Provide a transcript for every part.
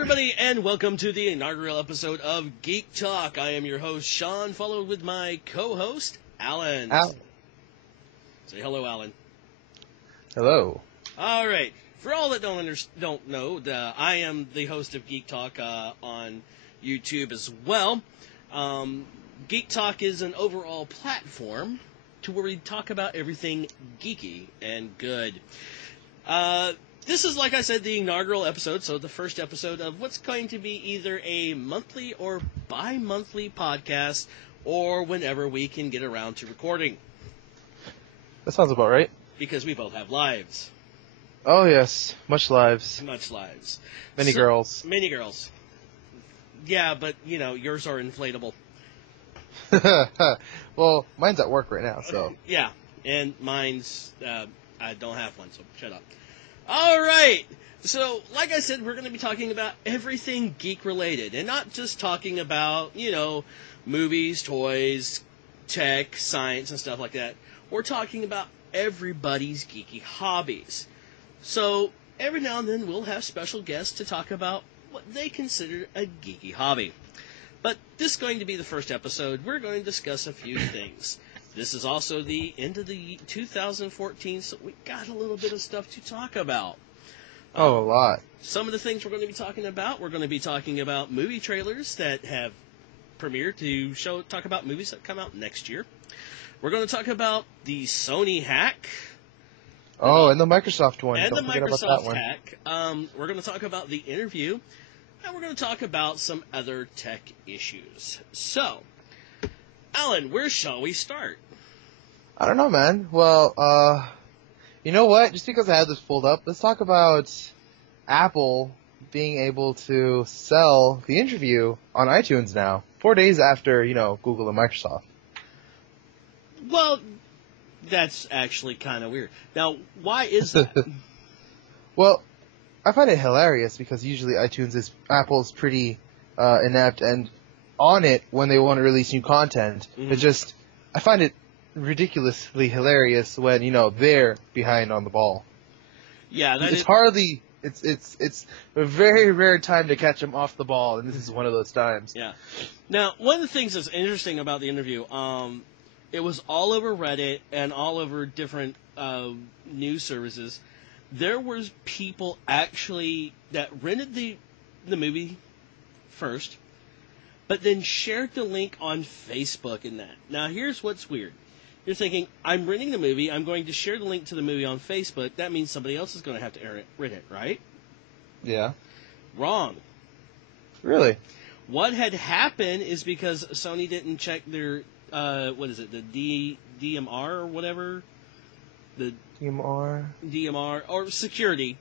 everybody, and welcome to the inaugural episode of Geek Talk. I am your host, Shawn, followed with my co-host, Alan. Say hello, Alan. Hello. All right. For all that don't know, I am the host of Geek Talk on YouTube as well. Geek Talk is an overall platform to where we talk about everything geeky and good. This is, like I said, the inaugural episode, so the first episode of what's going to be either a monthly or bi-monthly podcast, or whenever we can get around to recording. That sounds about right. Because we both have lives. Oh, yes. Much lives. Much lives. Many girls. Many girls. Yeah, but, yours are inflatable. Well, mine's at work right now, so. Yeah, and mine's, I don't have one, so shut up. All right. So, like I said, we're going to be talking about everything geek-related, and not just talking about, movies, toys, tech, science, and stuff like that. We're talking about everybody's geeky hobbies. So, every now and then we'll have special guests to talk about what they consider a geeky hobby. But this is going to be the first episode. We're going to discuss a few things. This is also the end of the 2014, so we got a little bit of stuff to talk about. A lot. Some of the things we're going to be talking about, we're going to be talking about movie trailers that have premiered to talk about movies that come out next year. We're going to talk about the Sony hack. Oh, and the Microsoft one. And Don't the forget Microsoft about that one. hack. We're going to talk about the interview, and we're going to talk about some other tech issues. So, Alan, where shall we start? I don't know, man. Well, you know what? Just because I had this pulled up, let's talk about Apple being able to sell the interview on iTunes now, 4 days after, Google and Microsoft. Well, that's actually kind of weird. Now, why is that? Well, I find it hilarious because usually Apple's pretty inept and on it when they want to release new content. Mm-hmm. I find it ridiculously hilarious when, they're behind on the ball. Yeah, it's a very rare time to catch them off the ball, and this is one of those times. Yeah. Now, one of the things that's interesting about the interview, it was all over Reddit and all over different news services. There was people actually that rented the movie first, but then shared the link on Facebook and that. Now, here's what's weird. You're thinking, I'm renting the movie, I'm going to share the link to the movie on Facebook, that means somebody else is going to have to rent it, right? Yeah. Wrong. Really? What had happened is because Sony didn't check their, the DMR or whatever? The DMR, or security.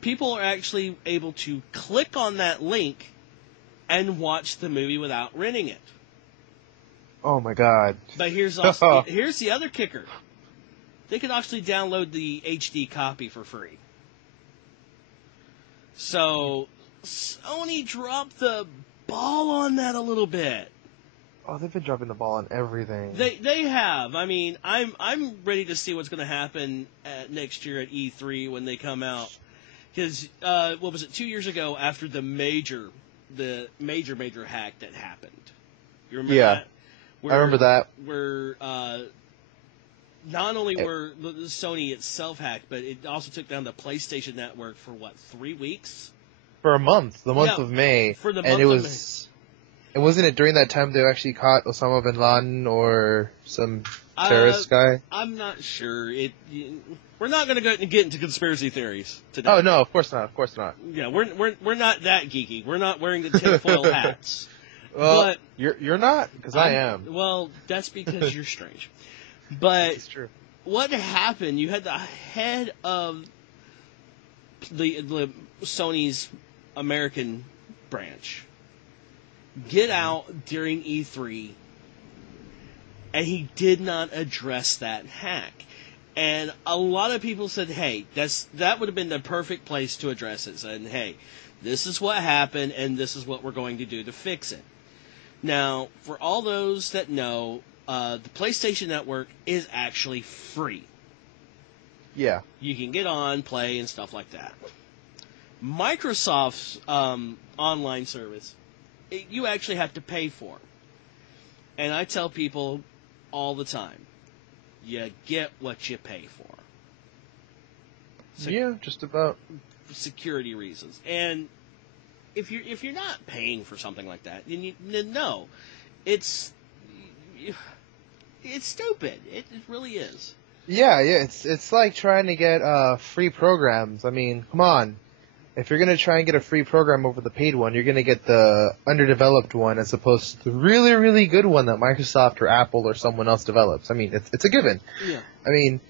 People are actually able to click on that link and watch the movie without renting it. Oh my God. But here's the other kicker. They could actually download the HD copy for free. So, Sony dropped the ball on that a little bit. Oh, they've been dropping the ball on everything. They have. I mean, I'm ready to see what's going to happen next year at E3 when they come out. Because, 2 years ago after the major hack that happened? You remember that? I remember that. Where not only were the Sony itself hacked, but it also took down the PlayStation Network for 3 weeks? For a month, the month of May. For the month of May. And wasn't it during that time they actually caught Osama bin Laden or some terrorist guy? I'm not sure. We're not going to get into conspiracy theories today. Oh no, of course not. Yeah, we're not that geeky. We're not wearing the tinfoil hats. Well, but you're not, because I am. Well, that's because you're strange. But it's true. What happened? You had the head of the Sony's American branch get out during E3, and he did not address that hack. And a lot of people said, hey, that would have been the perfect place to address it. Saying, hey, this is what happened, and this is what we're going to do to fix it. Now, for all those that know, the PlayStation Network is actually free. Yeah. You can get on, play, and stuff like that. Microsoft's online service, you actually have to pay for. And I tell people all the time, you get what you pay for. Yeah, just about. Security reasons. And if you're not paying for something like that, then no, it's stupid. It really is. Yeah, it's like trying to get free programs. I mean, come on. If you're gonna try and get a free program over the paid one, you're gonna get the underdeveloped one as opposed to the really, really good one that Microsoft or Apple or someone else develops. I mean, it's a given. Yeah. I mean,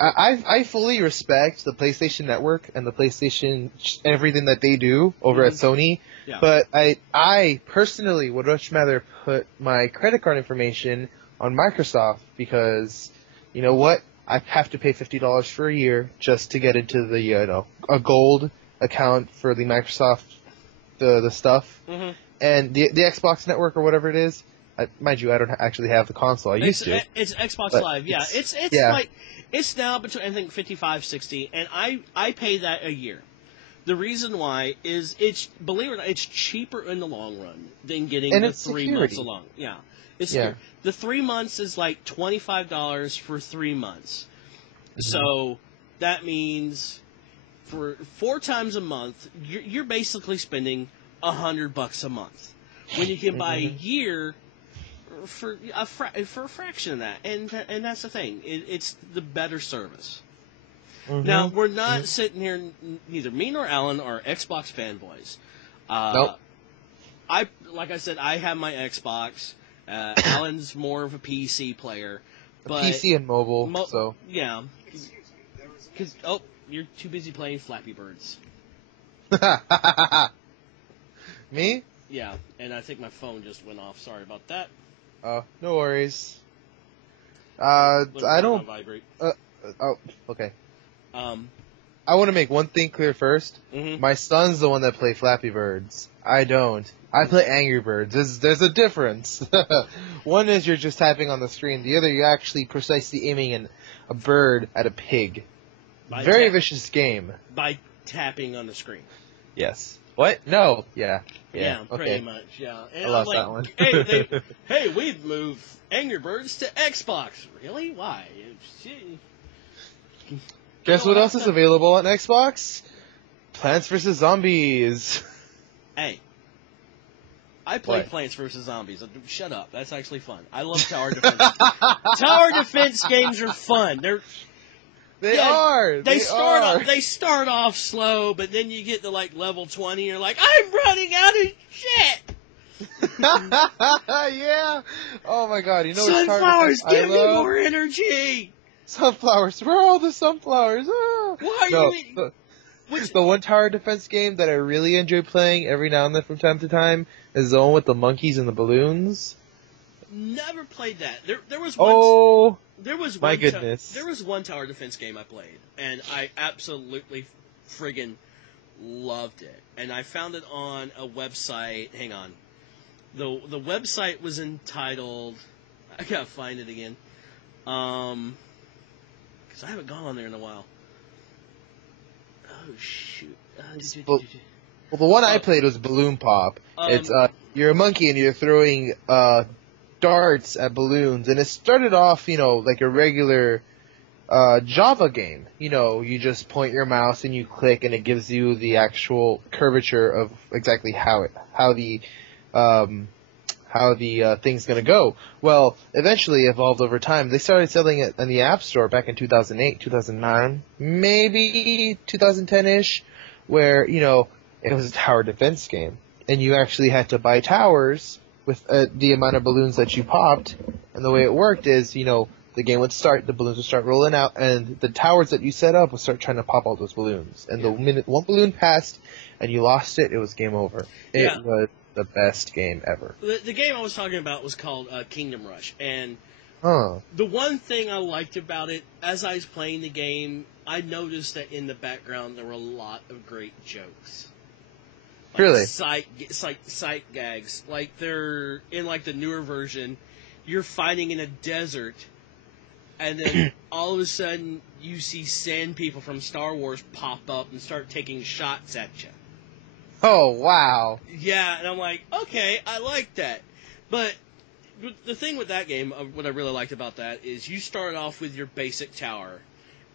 I fully respect the PlayStation Network and the PlayStation everything that they do over at Sony. Yeah. But I personally would much rather put my credit card information on Microsoft because, you know what? I have to pay $50 for a year just to get into the a gold account for the Microsoft the stuff. Mm-hmm. And the Xbox Network or whatever it is. Mind you, I don't actually have the console. I used to. It's Xbox But Live. Yeah. It's yeah. like it's now between I think $55-$60, and I pay that a year. The reason why is believe it or not, it's cheaper in the long run than getting And the it's 3 security. months along. Yeah. It's Yeah. The 3 months is like $25 for 3 months. Mm-hmm. So that means for 4 times a month, you're basically spending $100 a month. When you can buy a year for a fraction of that, and that's the thing. It's the better service. Mm-hmm. Now we're not sitting here. Neither me nor Alan are Xbox fanboys. Nope. Like I said, I have my Xbox. Alan's more of a PC player, but PC and mobile. So yeah, because you're too busy playing Flappy Birds. Me? Yeah, and I think my phone just went off. Sorry about that. No worries. Let me I put it don't. on vibrate. Okay. Um, I want to make one thing clear first. mhm. My son's the one that play Flappy Birds. I don't. I play Angry Birds. There's a difference. One is you're just tapping on the screen. The other, you're actually precisely aiming a bird at a pig. Very vicious game. By tapping on the screen. Yes. What? No. Yeah. Yeah, Okay. pretty much. Yeah. And I I'm lost like, that one. hey, we've moved Angry Birds to Xbox. Really? Why? Guess what else is available on Xbox? Plants vs. Zombies. Hey, I play What? Plants vs. Zombies. Shut up. That's actually fun. I love tower defense. Tower defense games are fun. They are. They start off slow, but then you get to like level 20, you're like, I'm running out of shit. Yeah. Oh my god. You know Sunflowers, what give me more energy. Sunflowers. Where are all the sunflowers? Ah. Why are No, you? the one tower defense game that I really enjoy playing every now and then from time to time is the one with the monkeys and the balloons. Never played that. There was one. Oh. There was My one goodness. there was one tower defense game I played, and I absolutely friggin' loved it. And I found it on a website. Hang on. The website was entitled. I gotta find it again. Because I haven't gone on there in a while. Oh shoot. Well, the one I played was Balloon Pop. It's you're a monkey and you're throwing darts at balloons, and it started off, like a regular Java game. You just point your mouse and you click, and it gives you the actual curvature of exactly how the thing's gonna go. Well, eventually evolved over time. They started selling it in the App Store back in 2008, 2009, maybe 2010-ish, where, it was a tower defense game. And you actually had to buy towers with the amount of balloons that you popped. And the way it worked is, the game would start, the balloons would start rolling out, and the towers that you set up would start trying to pop all those balloons. And the minute one balloon passed and you lost it, it was game over. Yeah. It was the best game ever. The game I was talking about was called Kingdom Rush, and Huh. the one thing I liked about it, as I was playing the game, I noticed that in the background there were a lot of great jokes. Really? Sight gags. Like they're in like the newer version, you're fighting in a desert, and then all of a sudden you see sand people from Star Wars pop up and start taking shots at you. Oh, wow. Yeah, and I'm like, okay, I like that. But the thing with that game, what I really liked about that, is you start off with your basic tower,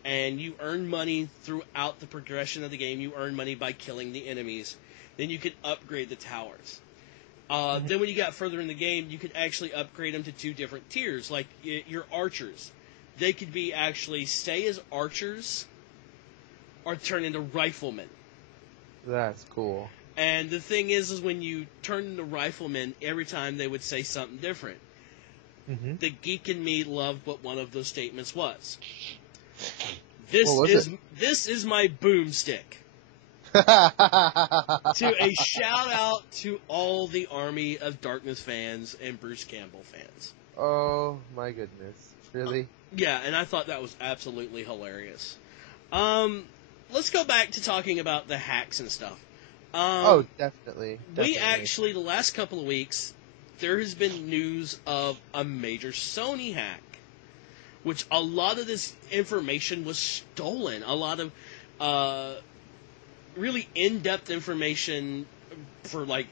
and you earn money throughout the progression of the game. You earn money by killing the enemies. Then you could upgrade the towers. Then when you got further in the game, you could actually upgrade them to 2 different tiers, like your archers. They could be actually stay as archers or turn into riflemen. That's cool. And the thing is when you turn into riflemen, every time they would say something different. Mm-hmm. The geek in me loved what one of those statements was. This is my boomstick. To a shout out to all the Army of Darkness fans and Bruce Campbell fans. Oh my goodness. Really? Yeah, and I thought that was absolutely hilarious. Let's go back to talking about the hacks and stuff. Definitely. We actually, the last couple of weeks, there has been news of a major Sony hack, which a lot of this information was stolen. A lot of really in-depth information for, like,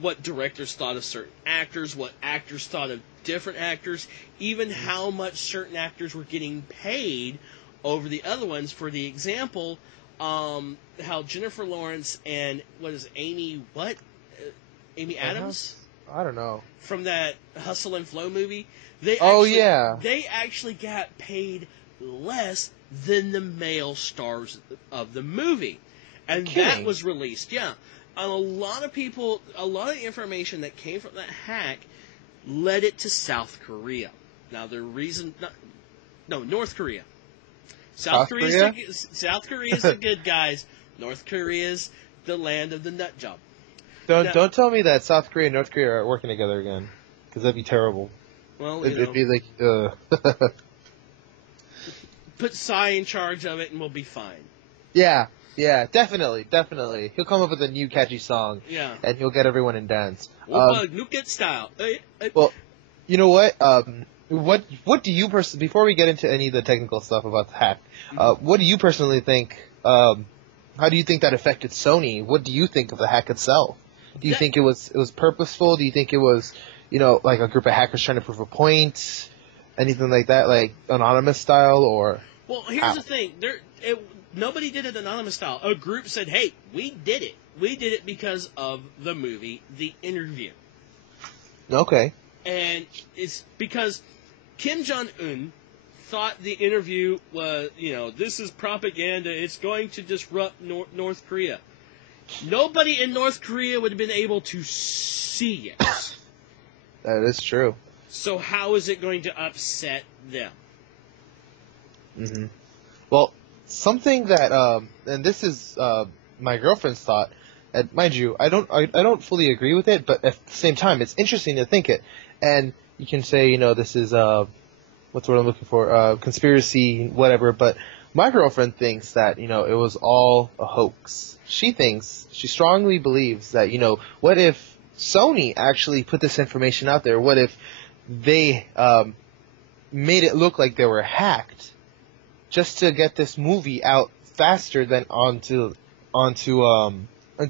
what directors thought of certain actors, what actors thought of different actors, even how much certain actors were getting paid over the other ones. For the example, how Jennifer Lawrence and, Amy Adams? I don't know. From that Hustle and Flow movie, they actually got paid less than the male stars of the movie. And that was released, yeah. And a lot of information that came from that hack led it to South Korea. Now, North Korea. South Korea's the good guys. North Korea's the land of the nut job. Don't tell me that South Korea and North Korea are working together again, because that'd be terrible. Well, it'd be like, put Psy in charge of it, and we'll be fine. Yeah, definitely. He'll come up with a new catchy song. Yeah, and he'll get everyone in dance. Nuket style. Well, you know what? What do you personally? Before we get into any of the technical stuff about the hack, what do you personally think? How do you think that affected Sony? What do you think of the hack itself? Do you think it was purposeful? Do you think it was, like a group of hackers trying to prove a point? Anything like that, like anonymous style, or? Well, here's the thing. Nobody did it anonymous style. A group said, "Hey, we did it. We did it because of the movie, The Interview." Okay. And it's because Kim Jong-un thought The Interview was, this is propaganda. It's going to disrupt North Korea. Nobody in North Korea would have been able to see it. That is true. So how is it going to upset them? Mm-hmm. Well, something that, and this is my girlfriend's thought, and mind you, I don't fully agree with it, but at the same time, it's interesting to think it. And you can say, this is, what's what I'm looking for, conspiracy, whatever, but my girlfriend thinks that, it was all a hoax. She strongly believes that, what if Sony actually put this information out there? What if they, made it look like they were hacked just to get this movie out faster than onto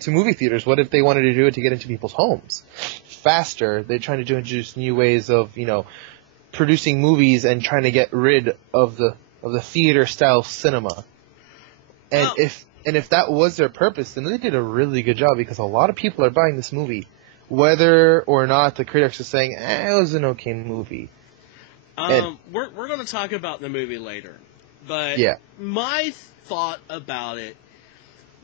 movie theaters? What if they wanted to do it to get into people's homes faster? They're trying to introduce new ways of, producing movies and trying to get rid of the theater style cinema. And if that was their purpose, then they did a really good job, because a lot of people are buying this movie, whether or not the critics are saying, it was an okay movie. We're going to talk about the movie later, but my thought about it,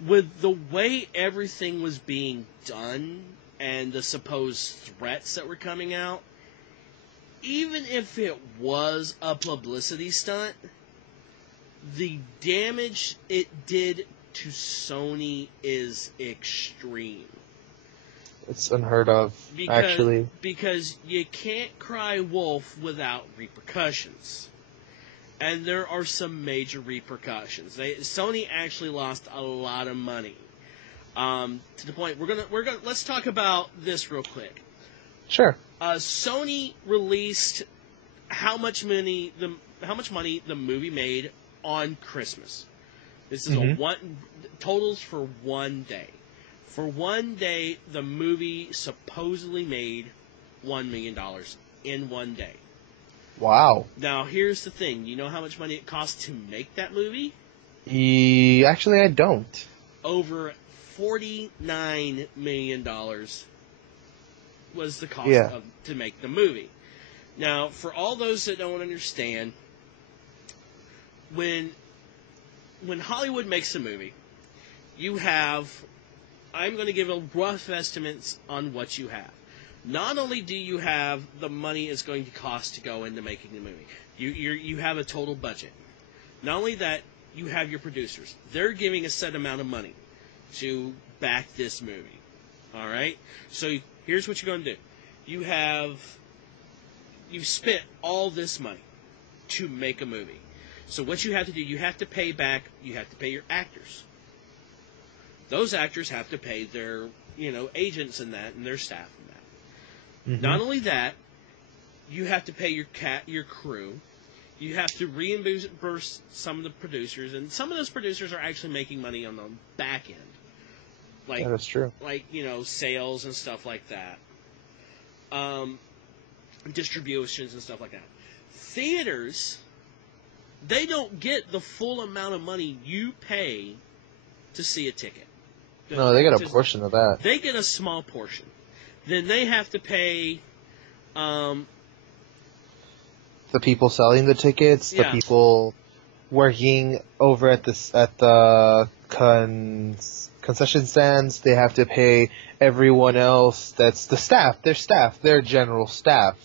with the way everything was being done and the supposed threats that were coming out, even if it was a publicity stunt, the damage it did to Sony is extreme. It's unheard of, actually. Because you can't cry wolf without repercussions. And there are some major repercussions. Sony actually lost a lot of money. To the point, let's talk about this real quick. Sure. Sony released how much money the movie made on Christmas. This is totals for one day. For one day, the movie supposedly made $1 million in one day. Wow. Now, here's the thing. You know how much money it cost to make that movie? Actually, I don't. Over $49 million was the cost to make the movie. Now, for all those that don't understand, when Hollywood makes a movie, you have... I'm going to give a rough estimates on what you have. Not only do you have the money it's going to cost to go into making the movie, you have a total budget. Not only that, you have your producers. They're giving a set amount of money to back this movie. All right? So here's what you're going to do. You've spent all this money to make a movie. So what you have to do, you have to pay your actors. Those actors have to pay their, agents and that, and their staff and that. Mm-hmm. Not only that, you have to pay your crew. You have to reimburse some of the producers, and some of those producers are actually making money on the back end. Like, that is true. Like, sales and stuff like that. Distributions and stuff like that. Theaters, they don't get the full amount of money you pay to see a ticket. No, they get a portion of that. They get a small portion. Then they have to pay the people selling the tickets, the people working over at the concession stands. They have to pay everyone else. That's the staff, their general staff,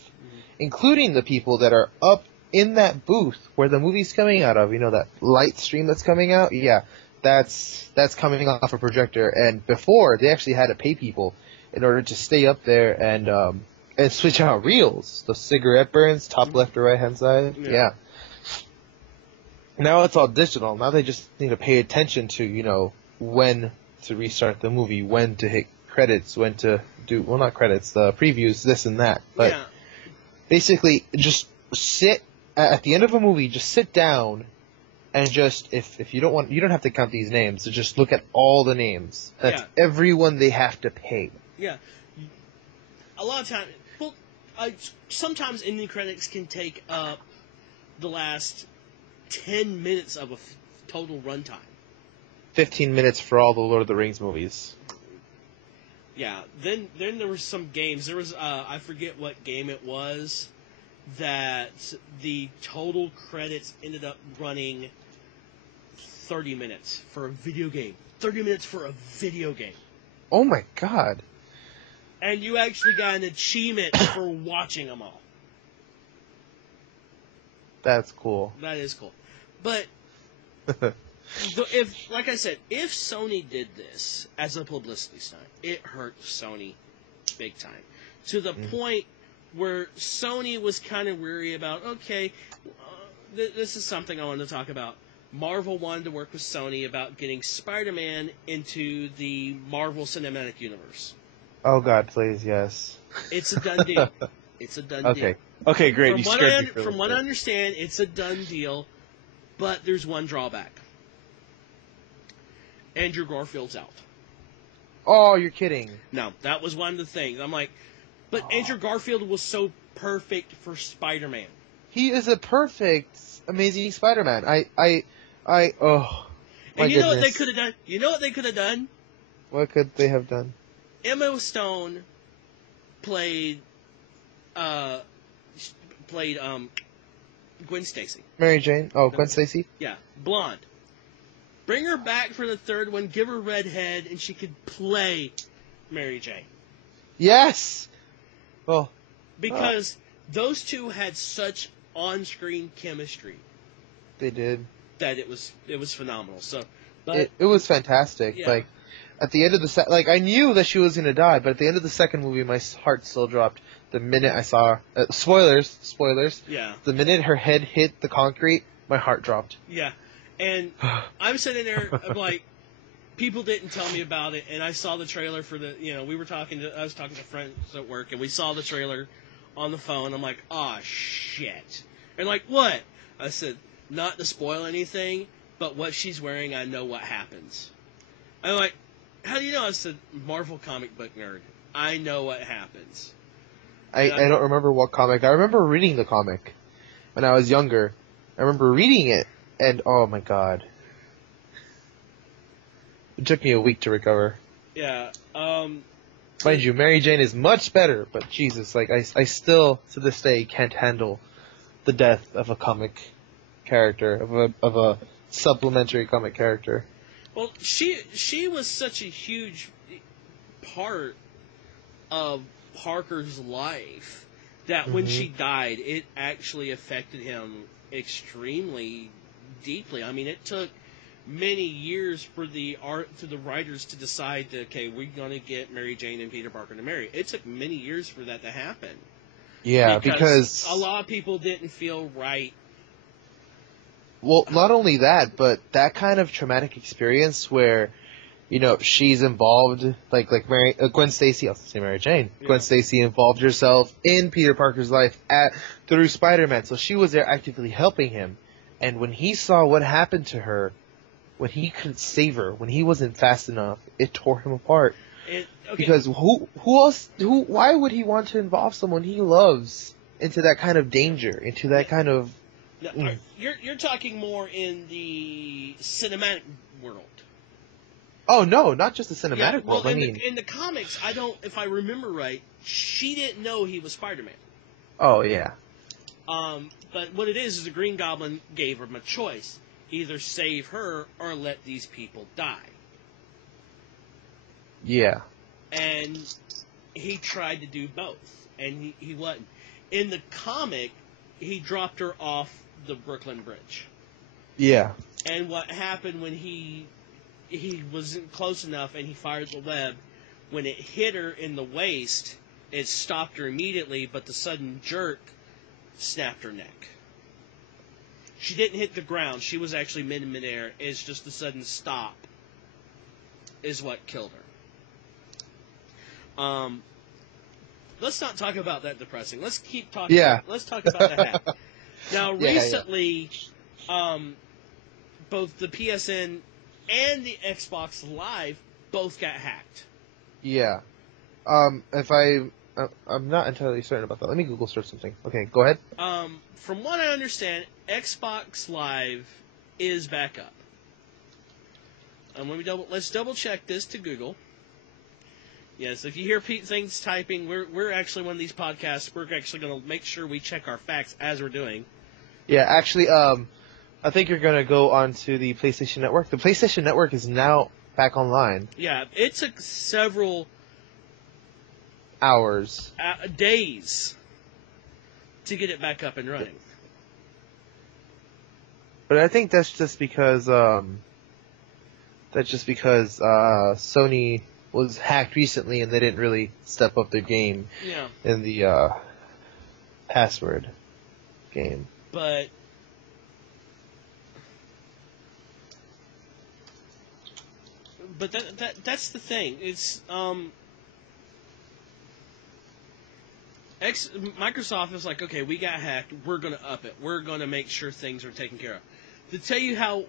including the people that are up in that booth where the movie's coming out of. That light stream that's coming out? Yeah. That's coming off a projector, and before they actually had to pay people in order to stay up there and switch out reels. The cigarette burns, top left or right hand side. Yeah. Now it's all digital. Now they just need to pay attention to when to restart the movie, when to hit credits, when to do not credits, the previews, this and that. But basically, just sit at the end of a movie. Just sit down. And just, if you don't have to count these names, so just look at all the names. That's everyone they have to pay. Yeah. A lot of times, sometimes ending credits can take up the last 10 minutes of a total runtime. 15 minutes for all the Lord of the Rings movies. Yeah. Then there were some games. There was, I forget what game it was, that the total credits ended up running 30 minutes for a video game. 30 minutes for a video game. Oh my god. And you actually got an achievement for watching them all. That's cool. That is cool. But, like I said, if Sony did this as a publicity stunt, it hurt Sony big time. To the point where Sony was kind of weary about, this is something I wanted to talk about. Marvel wanted to work with Sony about getting Spider-Man into the Marvel Cinematic Universe. Oh God, please, yes. It's a done deal. It's a done deal. Okay, great. From what I understand, it's a done deal, but there's one drawback. Andrew Garfield's out. Oh, you're kidding. No, that was one of the things. I'm like, but Andrew Garfield was so perfect for Spider-Man. He is a perfect, amazing Spider-Man. And you know what they could have done? You know what they could have done? What could they have done? Emma Stone played Gwen Stacy. Mary Jane? Oh, Gwen Stacy? Yeah, blonde. Bring her back for the third one, give her red head, and she could play Mary Jane. Yes! Well, because those two had such on-screen chemistry. They did. That it was phenomenal. So, but it was fantastic. Yeah. Like, at the end of the I knew that she was gonna die, but at the end of the second movie, my heart still dropped. The minute I saw spoilers. Yeah. The minute her head hit the concrete, my heart dropped. Yeah, and I'm sitting there, I'm like, people didn't tell me about it, and I saw the trailer for the. I was talking to friends at work, and we saw the trailer on the phone. I'm like, oh shit, and like what? I said, not to spoil anything, but what she's wearing, I know what happens. I'm like, how do you know I said Marvel comic book nerd? I know what happens. I don't remember what comic. I remember reading the comic when I was younger. I remember reading it, and oh my god. It took me a week to recover. Yeah, Mind you, Mary Jane is much better, but Jesus, like, I still, to this day, can't handle the death of a comic character, of a supplementary comic character. Well, she was such a huge part of Parker's life that when she died, it actually affected him extremely deeply. I mean, it took many years for the writers to decide that, okay, we're going to get Mary Jane and Peter Parker to marry. It took many years for that to happen. Yeah, because a lot of people didn't feel right. Well, not only that, but that kind of traumatic experience where, you know, she's involved, like Gwen Stacy, I'll say Mary Jane. Yeah. Gwen Stacy involved herself in Peter Parker's life through Spider-Man, so she was there actively helping him. And when he saw what happened to her, when he couldn't save her, when he wasn't fast enough, it tore him apart. Okay. Because why would he want to involve someone he loves into that kind of danger, into that kind of... No, you're talking more in the cinematic world. Oh no, not just the cinematic world. Well, in the comics, if I remember right, she didn't know he was Spider-Man. Oh yeah. But what it is the Green Goblin gave him a choice: either save her or let these people die. Yeah. And he tried to do both, and he wasn't. In the comic, he dropped her off the Brooklyn Bridge. Yeah. And what happened when he wasn't close enough and he fired the web, when it hit her in the waist, it stopped her immediately, but the sudden jerk snapped her neck. She didn't hit the ground. She was actually midair. It's just the sudden stop is what killed her. Let's not talk about that depressing. Let's keep talking. Yeah. Let's talk about the hack. Now, recently, both the PSN and the Xbox Live both got hacked. Yeah. I'm not entirely certain about that. Let me Google search something. Okay, go ahead. From what I understand, Xbox Live is back up. And let's double check this to Google. Yes, if you hear things typing, we're actually one of these podcasts. We're actually going to make sure we check our facts as we're doing. Yeah, actually, I think you're going to go onto the PlayStation Network. The PlayStation Network is now back online. Yeah, it took several hours, days to get it back up and running. But I think that's just because Sony was hacked recently and they didn't really step up their game in the password game. But that's the thing. It's Microsoft is like, okay, we got hacked. We're going to up it. We're going to make sure things are taken care of. To tell you how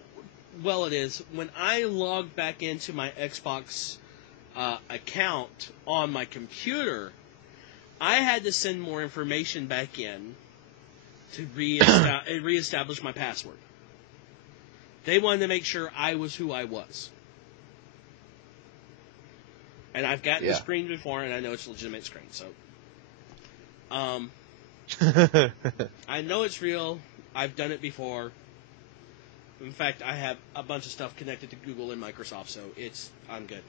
well it is, when I logged back into my Xbox account on my computer, I had to send more information back in to reestablish my password. They wanted to make sure I was who I was. And I've gotten the screen before, and I know it's a legitimate screen, so... I know it's real. I've done it before. In fact, I have a bunch of stuff connected to Google and Microsoft, so I'm good.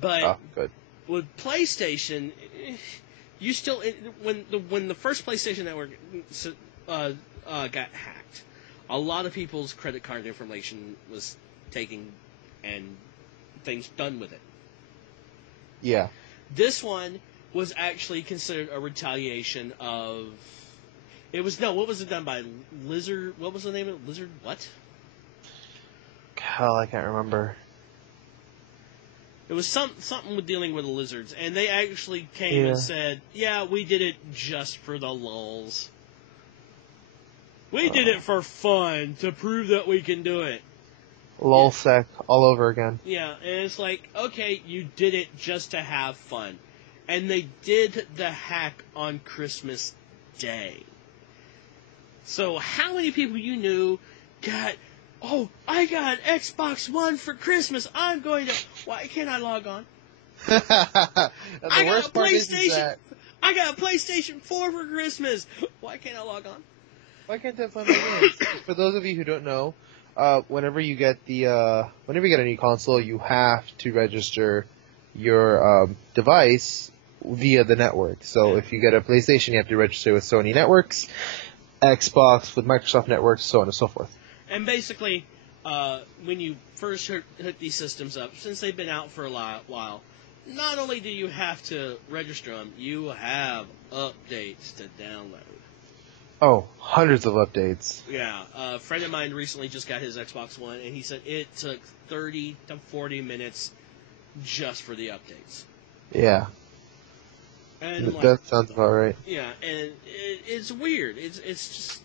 But good. With PlayStation, you still when the first PlayStation Network got hacked, a lot of people's credit card information was taken and things done with it. Yeah. This one was actually considered a retaliation of... what was it done by? Lizard... What was the name of it? Lizard what? Hell, I can't remember. It was something with dealing with the lizards. And they actually came and said, yeah, we did it just for the lulz. We did it for fun, to prove that we can do it. LulzSec all over again. Yeah, and it's like, okay, you did it just to have fun. And they did the hack on Christmas Day. So how many people you knew got, I got an Xbox One for Christmas. Why can't I log on? The worst part is that I got a PlayStation 4 for Christmas. Why can't I log on? Why can't I play my games? For those of you who don't know, whenever you get a new console, you have to register your device via the network. So if you get a PlayStation, you have to register with Sony networks, Xbox with Microsoft networks, so on and so forth. And basically, when you first hook these systems up, since they've been out for a while, not only do you have to register them, you have updates to download. Oh, hundreds of updates. Yeah, a friend of mine recently just got his Xbox One, and he said it took 30 to 40 minutes just for the updates. Yeah. And that sounds about right. Yeah, and it's weird. It's just...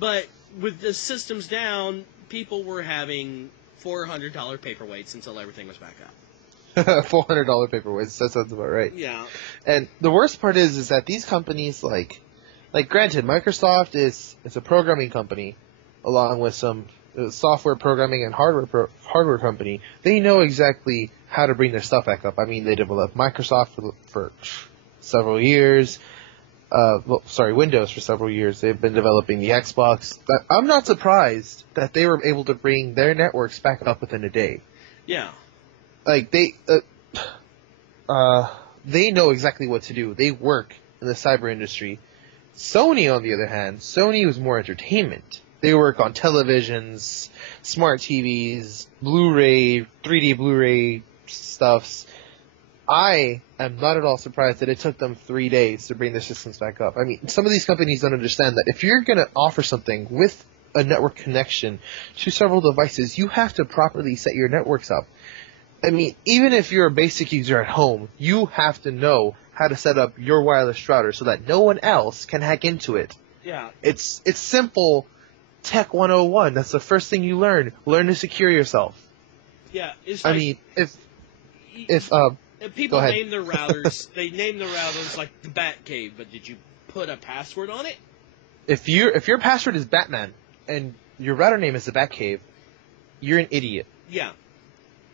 But with the systems down, people were having $400 paperweights until everything was back up. $400 paperweights, that sounds about right. Yeah. And the worst part is that these companies, like granted, Microsoft is a programming company, along with some software programming and hardware company. They know exactly how to bring their stuff back up. I mean, they developed Microsoft for several years. Windows for several years. They've been developing the Xbox. I'm not surprised that they were able to bring their networks back up within a day. Yeah. Like, they know exactly what to do. They work in the cyber industry. Sony, on the other hand, Sony was more entertainment. They work on televisions, smart TVs, Blu-ray, 3D Blu-ray stuffs. I am not at all surprised that it took them 3 days to bring their systems back up. I mean, some of these companies don't understand that if you're going to offer something with a network connection to several devices, you have to properly set your networks up. I mean, even if you're a basic user at home, you have to know how to set up your wireless router so that no one else can hack into it. Yeah. It's simple Tech 101. That's the first thing you learn. Learn to secure yourself. Yeah. It's like, I mean, if people go ahead. name their routers, they name the routers like the Batcave, but did you put a password on it? If your password is Batman and your router name is the Batcave, you're an idiot. Yeah.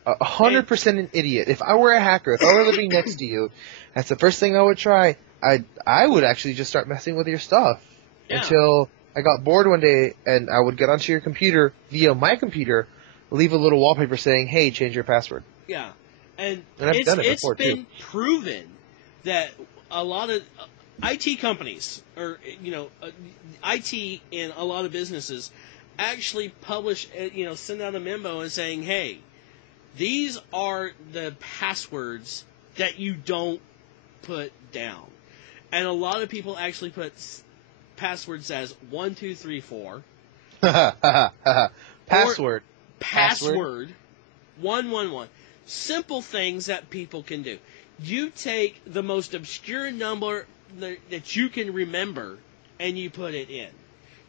100% an idiot. If I were a hacker, if I were living next to you, that's the first thing I would try. I would actually just start messing with your stuff until I got bored one day, and I would get onto your computer via my computer, leave a little wallpaper saying, "Hey, change your password." Yeah, and I've done it before, it's been proven that a lot of IT companies, or IT in a lot of businesses, actually publish, send out a memo and saying, "Hey, these are the passwords that you don't put down." And a lot of people actually put passwords as 1, 2, 3, 4. Password. 111. Simple things that people can do. You take the most obscure number that you can remember and you put it in.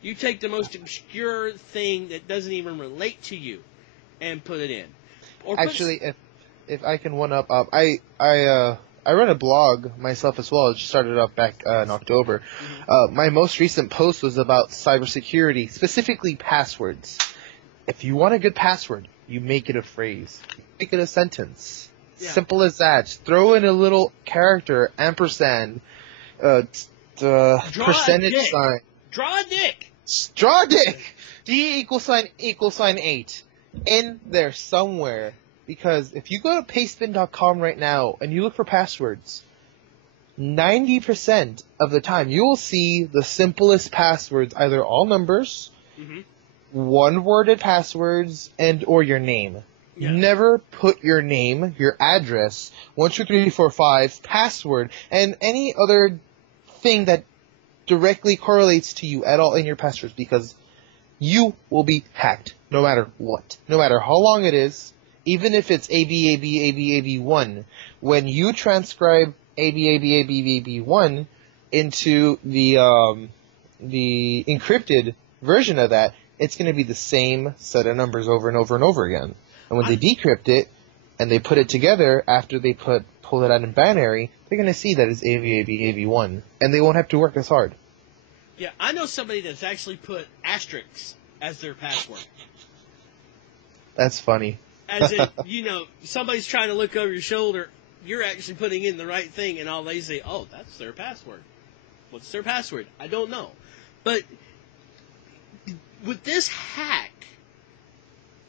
You take the most obscure thing that doesn't even relate to you and put it in. Actually, if I can one up, I run a blog myself as well. I just started up back in October. Mm-hmm. My most recent post was about cybersecurity, specifically passwords. If you want a good password, you make it a phrase. Make it a sentence. Yeah. Simple as that. Just throw in a little character, ampersand, percentage sign. Draw a dick. Draw a dick. D == 8. In there somewhere. Because if you go to pastebin.com right now and you look for passwords, 90% of the time you will see the simplest passwords, either all numbers, mm-hmm. one-worded passwords, and or your name. Yeah. Never put your name, your address, 1, 2, 3, 4, 5, password, and any other thing that directly correlates to you at all in your passwords, because you will be hacked no matter what. No matter how long it is, even if it's AB1, when you transcribe AB1 into the encrypted version of that, it's going to be the same set of numbers over and over and over again. And when they decrypt it and they put it together after they pull it out in binary, they're going to see that it's AV1, and they won't have to work as hard. Yeah, I know somebody that's actually put asterisks as their password. That's funny. As in, somebody's trying to look over your shoulder, you're actually putting in the right thing, and all they say, oh, that's their password. What's their password? I don't know. But with this hack,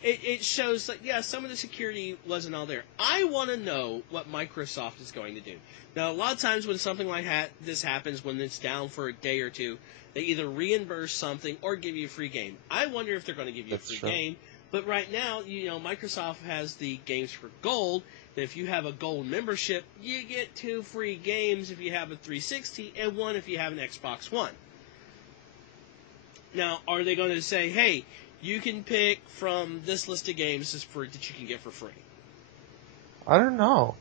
it shows that, yeah, some of the security wasn't all there. I want to know what Microsoft is going to do. Now, a lot of times when something like this happens, when it's down for a day or two, they either reimburse something or give you a free game. I wonder if they're going to give you a free game. But right now, Microsoft has the Games for Gold. That if you have a Gold membership, you get 2 free games if you have a 360 and 1 if you have an Xbox One. Now, are they going to say, hey, you can pick from this list of games that you can get for free? I don't know.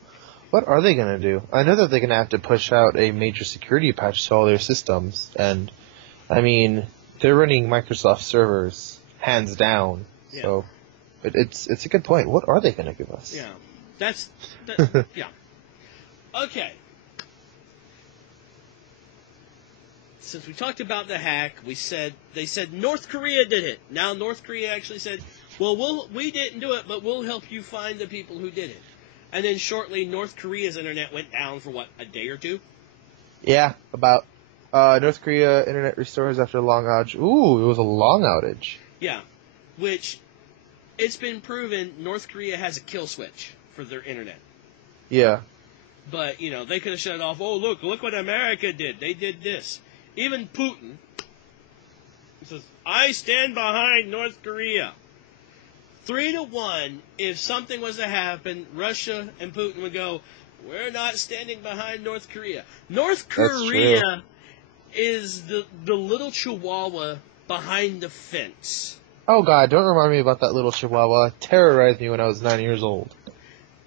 What are they going to do? I know that they're going to have to push out a major security patch to all their systems. And, I mean, they're running Microsoft servers, hands down. Yeah. So, it's a good point. What are they going to give us? Yeah. Yeah. Okay. Since we talked about the hack, they said North Korea did it. Now North Korea actually said, well, we didn't do it, but we'll help you find the people who did it. And then shortly, North Korea's internet went down for, a day or two? Yeah, about. North Korea internet restores after a long outage. Ooh, it was a long outage. Yeah, which, it's been proven North Korea has a kill switch for their internet. Yeah. But, they could have shut it off. Oh, look what America did. They did this. Even Putin says, I stand behind North Korea. 3-1, if something was to happen, Russia and Putin would go, we're not standing behind North Korea. North Korea is the little chihuahua behind the fence. Oh, God, don't remind me about that little chihuahua. It terrorized me when I was 9 years old.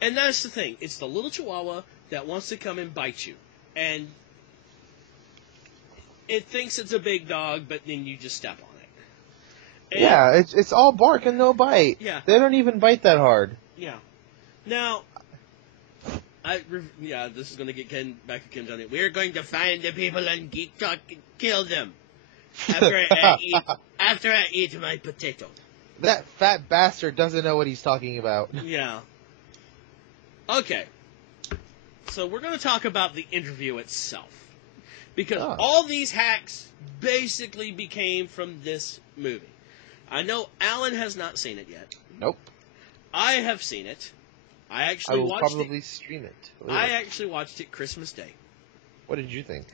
And that's the thing. It's the little chihuahua that wants to come and bite you. And it thinks it's a big dog, but then you just step on it. And yeah, it's all bark and no bite. Yeah. They don't even bite that hard. Yeah. Now, this is going to get Ken back to Kim's on it. We're going to find the people on Geek Talk and kill them after I eat my potato. That fat bastard doesn't know what he's talking about. Yeah. Okay. So we're going to talk about the interview itself. Because all these hacks basically became from this movie. I know Alan has not seen it yet. Nope. I have seen it. I will probably stream it. Ooh. I actually watched it Christmas Day. What did you think?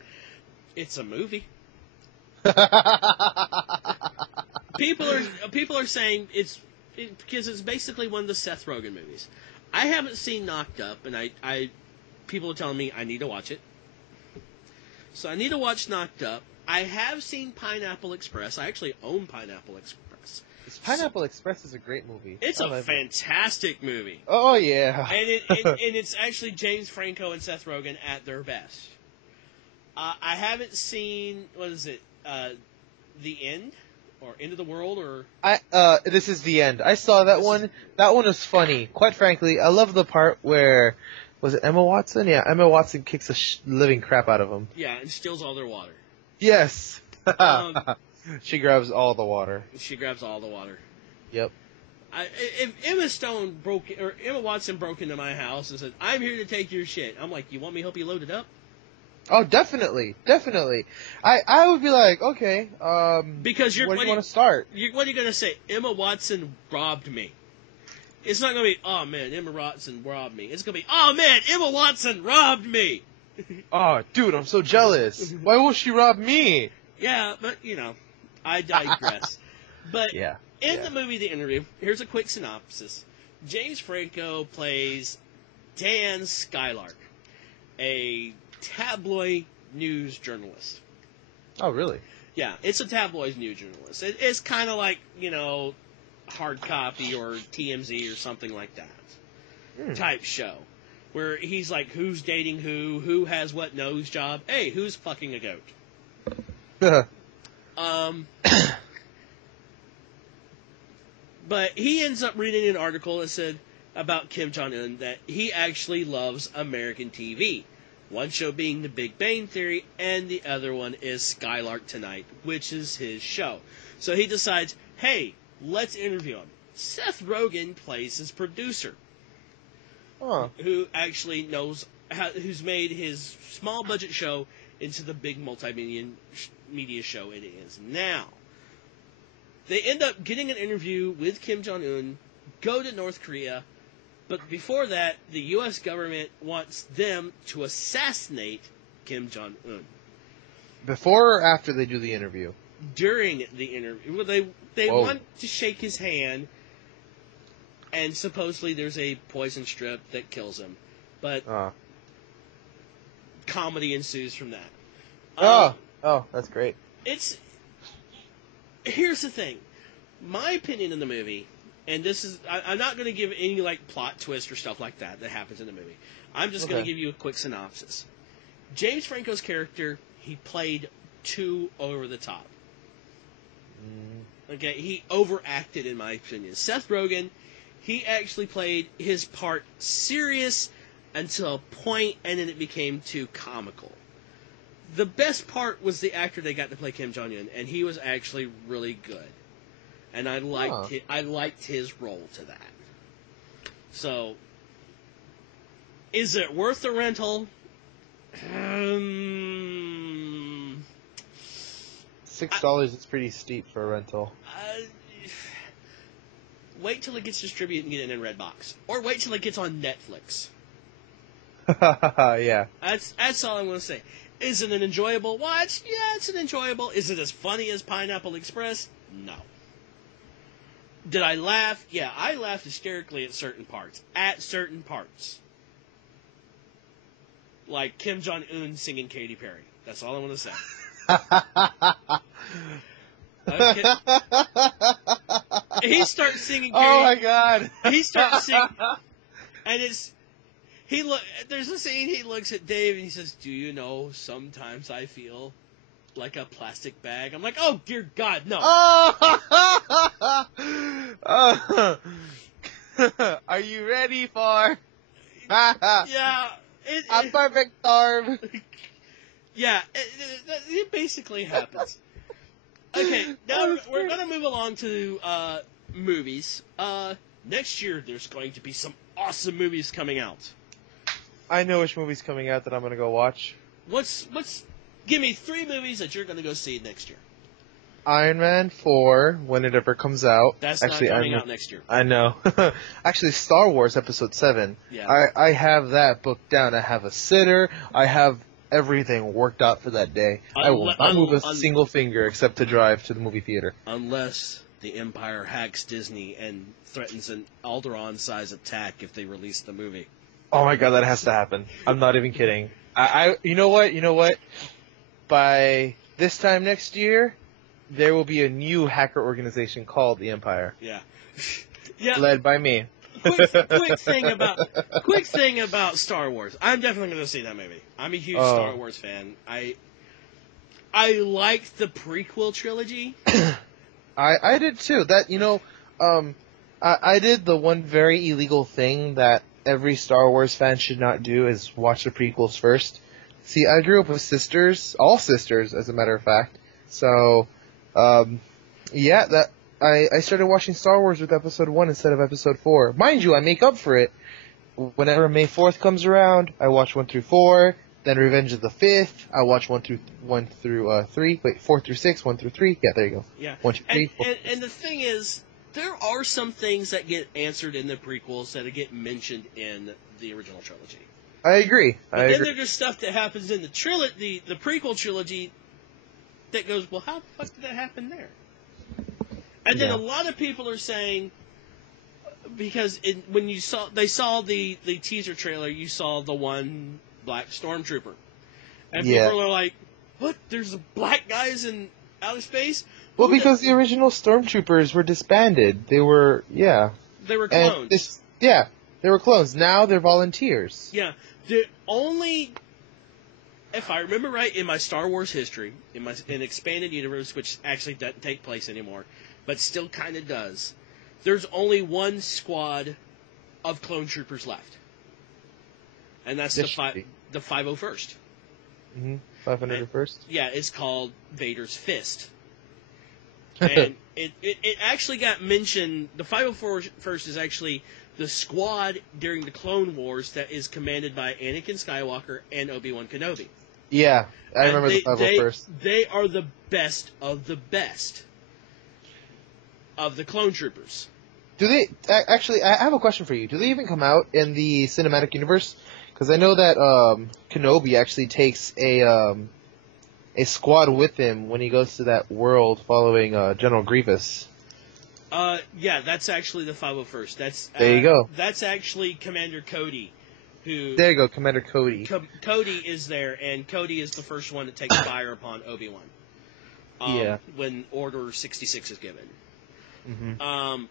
It's a movie. People are saying because it's basically one of the Seth Rogen movies. I haven't seen Knocked Up, and people are telling me I need to watch it. So I need to watch Knocked Up. I have seen Pineapple Express. I actually own Pineapple Express. Pineapple Express is a great movie. It's a fantastic movie. Oh, yeah. And it's actually James Franco and Seth Rogen at their best. I haven't seen, what is it, The End? Or End of the World? Or This is The End. I saw that one. That one was funny. Quite frankly, I love the part where... Was it Emma Watson? Yeah, Emma Watson kicks the living crap out of him. Yeah, and steals all their water. Yes! She grabs all the water. Yep. If Emma Watson broke into my house and said, I'm here to take your shit, I'm like, you want me to help you load it up? Oh, definitely. I would be like, okay, because where do you want to start? What are you going to say? Emma Watson robbed me. It's not going to be, oh man, Emma Watson robbed me. It's going to be, oh man, Emma Watson robbed me. Oh, dude, I'm so jealous. Why will she rob me? Yeah, but, I digress. But in the movie The Interview, here's a quick synopsis. James Franco plays Dan Skylark, a tabloid news journalist. Oh, really? Yeah, it's a tabloid news journalist. It's kind of like, Hard Copy or TMZ or something like that type show. Where he's like, who's dating who has what nose job, hey, who's fucking a goat? But he ends up reading an article that said about Kim Jong-un that he actually loves American TV. One show being The Big Bang Theory, and the other one is Skylark Tonight, which is his show. So he decides, hey, let's interview him. Seth Rogen plays his producer, who actually knows who's made his small budget show into the big multi-media show it is now. They end up getting an interview with Kim Jong-un, go to North Korea, but before that, the U.S. government wants them to assassinate Kim Jong-un. Before or after they do the interview? During the interview. Well, they want to shake his hand, and supposedly there's a poison strip that kills him. But comedy ensues from that. That's great. Here's the thing. My opinion in the movie, and this is, I'm not going to give any plot twist or stuff like that happens in the movie. I'm just going to give you a quick synopsis. James Franco's character, he played too over the top. Okay, he overacted in my opinion. Seth Rogen, he actually played his part serious until a point, and then it became too comical. The best part was the actor they got to play Kim Jong-un, and he was actually really good. And I liked his role to that. So, is it worth the rental? $6 is pretty steep for a rental. Wait till it gets distributed and get it in Redbox. Or wait till it gets on Netflix. Yeah. That's all I'm going to say. Is it an enjoyable watch? Yeah, it's an enjoyable. Is it as funny as Pineapple Express? No. Did I laugh? Yeah, I laughed hysterically at certain parts. Like Kim Jong-un singing Katy Perry. That's all I want to say. Okay. He starts singing Katy. Oh my god. He starts singing, and there's a scene, he looks at Dave and he says, do you know, sometimes I feel like a plastic bag. I'm like, oh dear God, no. Are you ready for? Yeah. A perfect storm. Yeah, it basically happens. Okay, now we're going to move along to movies. Next year there's going to be some awesome movies coming out. I know which movie's coming out that I'm going to go watch. Give me 3 movies that you're going to go see next year. Iron Man 4, when it ever comes out. That's actually not coming out next year. I know. Actually, Star Wars Episode 7. Yeah. I have that booked down. I have a sitter. I have everything worked out for that day. I will not move a single finger except to drive to the movie theater. Unless the Empire hacks Disney and threatens an Alderaan-size attack if they release the movie. Oh my god, that has to happen. I'm not even kidding. You know what? By this time next year, there will be a new hacker organization called the Empire. Yeah. Yeah. Led by me. Quick thing about Star Wars. I'm definitely going to see that movie. I'm a huge Star Wars fan. I liked the prequel trilogy. I did too. I did the one very illegal thing that every Star Wars fan should not do is watch the prequels first. See, I grew up with sisters, all sisters, as a matter of fact. So, I started watching Star Wars with Episode 1 instead of Episode 4. Mind you, I make up for it. Whenever May 4th comes around, I watch 1 through 4. Then Revenge of the 5th, I watch 1 through 3. Wait, 4 through 6, 1 through 3. Yeah, there you go. Yeah. 1 through 3. And the thing is, there are some things that get answered in the prequels that get mentioned in the original trilogy. I agree. But then there's stuff that happens in the prequel trilogy that goes, well, how the fuck did that happen there? And then a lot of people are saying, because when they saw the teaser trailer, you saw the one black stormtrooper, and people are like, "What? There's black guys in outer space?" Well, because the original stormtroopers were disbanded. They were clones. They were clones. Now they're volunteers. Yeah, the only, if I remember right, in my Star Wars history, in expanded universe, which actually doesn't take place anymore, but still kind of does, there's only one squad of clone troopers left. And that's the 501st. Mm-hmm. 501st? Yeah, it's called Vader's Fist. And it actually got mentioned, the 501st is actually the squad during the Clone Wars that is commanded by Anakin Skywalker and Obi-Wan Kenobi. Yeah, I remember the 501st. They are the best of the best of the clone troopers. Do they, actually, I have a question for you. Do they even come out in the cinematic universe? Because I know that Kenobi actually takes a squad with him when he goes to that world following General Grievous. Yeah, that's actually the 501st. There you go. That's actually Commander Cody. There you go, Commander Cody. Cody is there, and Cody is the first one to take fire upon Obi-Wan. Yeah. When Order 66 is given. Mm-hmm.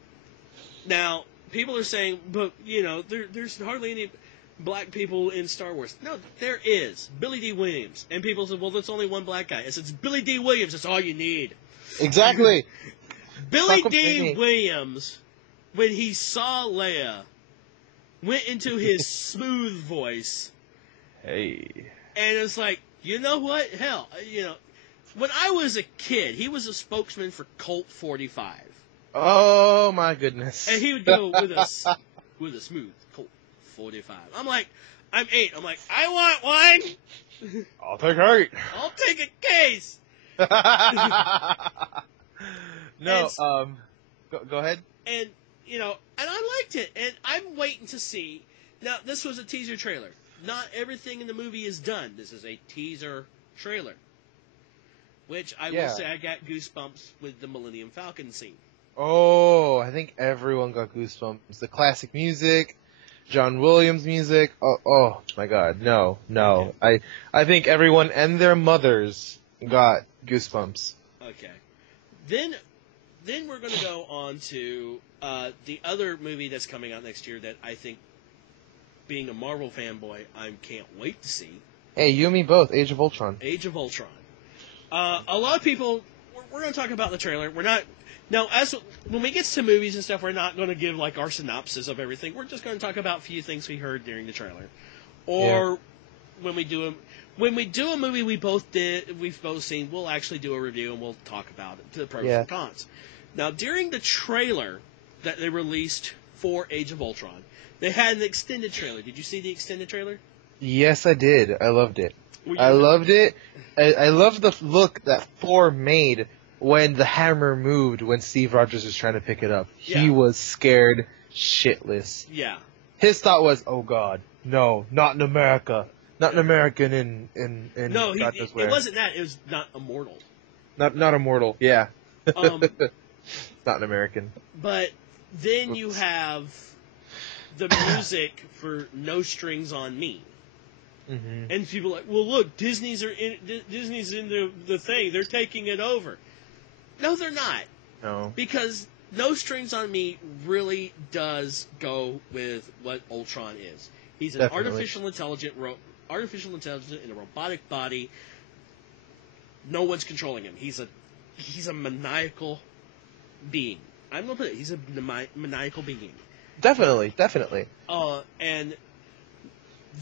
Now, people are saying, but, there's hardly any black people in Star Wars. No, there is. Billy D. Williams. And people say, well, that's only one black guy. It's Billy D. Williams. That's all you need. Exactly. Billy D. Williams, when he saw Leia, went into his smooth voice. Hey. And it's like, you know what? Hell, when I was a kid, he was a spokesman for Colt 45. Oh my goodness. And he would go with a smooth Colt 45. I'm like, I'm 8. I'm like, I want one. I'll take 8. I'll take a case. No, go ahead. And, and I liked it. And I'm waiting to see. Now, this was a teaser trailer. Not everything in the movie is done. This is a teaser trailer. Which I will say I got goosebumps with the Millennium Falcon scene. Oh, I think everyone got goosebumps. The classic music, John Williams music. Oh my God, no. Okay. I think everyone and their mothers got goosebumps. Okay. Then we're going to go on to the other movie that's coming out next year that I think, being a Marvel fanboy, I can't wait to see. Hey, you and me both. Age of Ultron. Age of Ultron. A lot of people, we're going to talk about the trailer. We're not. Now, when we get to movies and stuff, we're not going to give like our synopsis of everything. We're just going to talk about a few things we heard during the trailer, or when we do a movie we've both seen, we'll actually do a review and we'll talk about it, the pros and cons. Now, during the trailer that they released for Age of Ultron, they had an extended trailer. Did you see the extended trailer? Yes, I did. I loved it. I loved it. I loved the look that Thor made when the hammer moved when Steve Rogers was trying to pick it up. Yeah. He was scared shitless. Yeah. His thought was, oh God, no, not in America. Not an American in No, it wasn't that. It was not immortal. Not immortal, yeah. Not an American. But then you have the music for No Strings on Me. Mm-hmm. And people are like, well, look, Disney's in the thing. They're taking it over. No, they're not. No. Because No Strings on Me really does go with what Ultron is. He's an artificial intelligence in a robotic body. No one's controlling him. He's a maniacal being. I'm gonna put it. He's a maniacal being. Definitely. And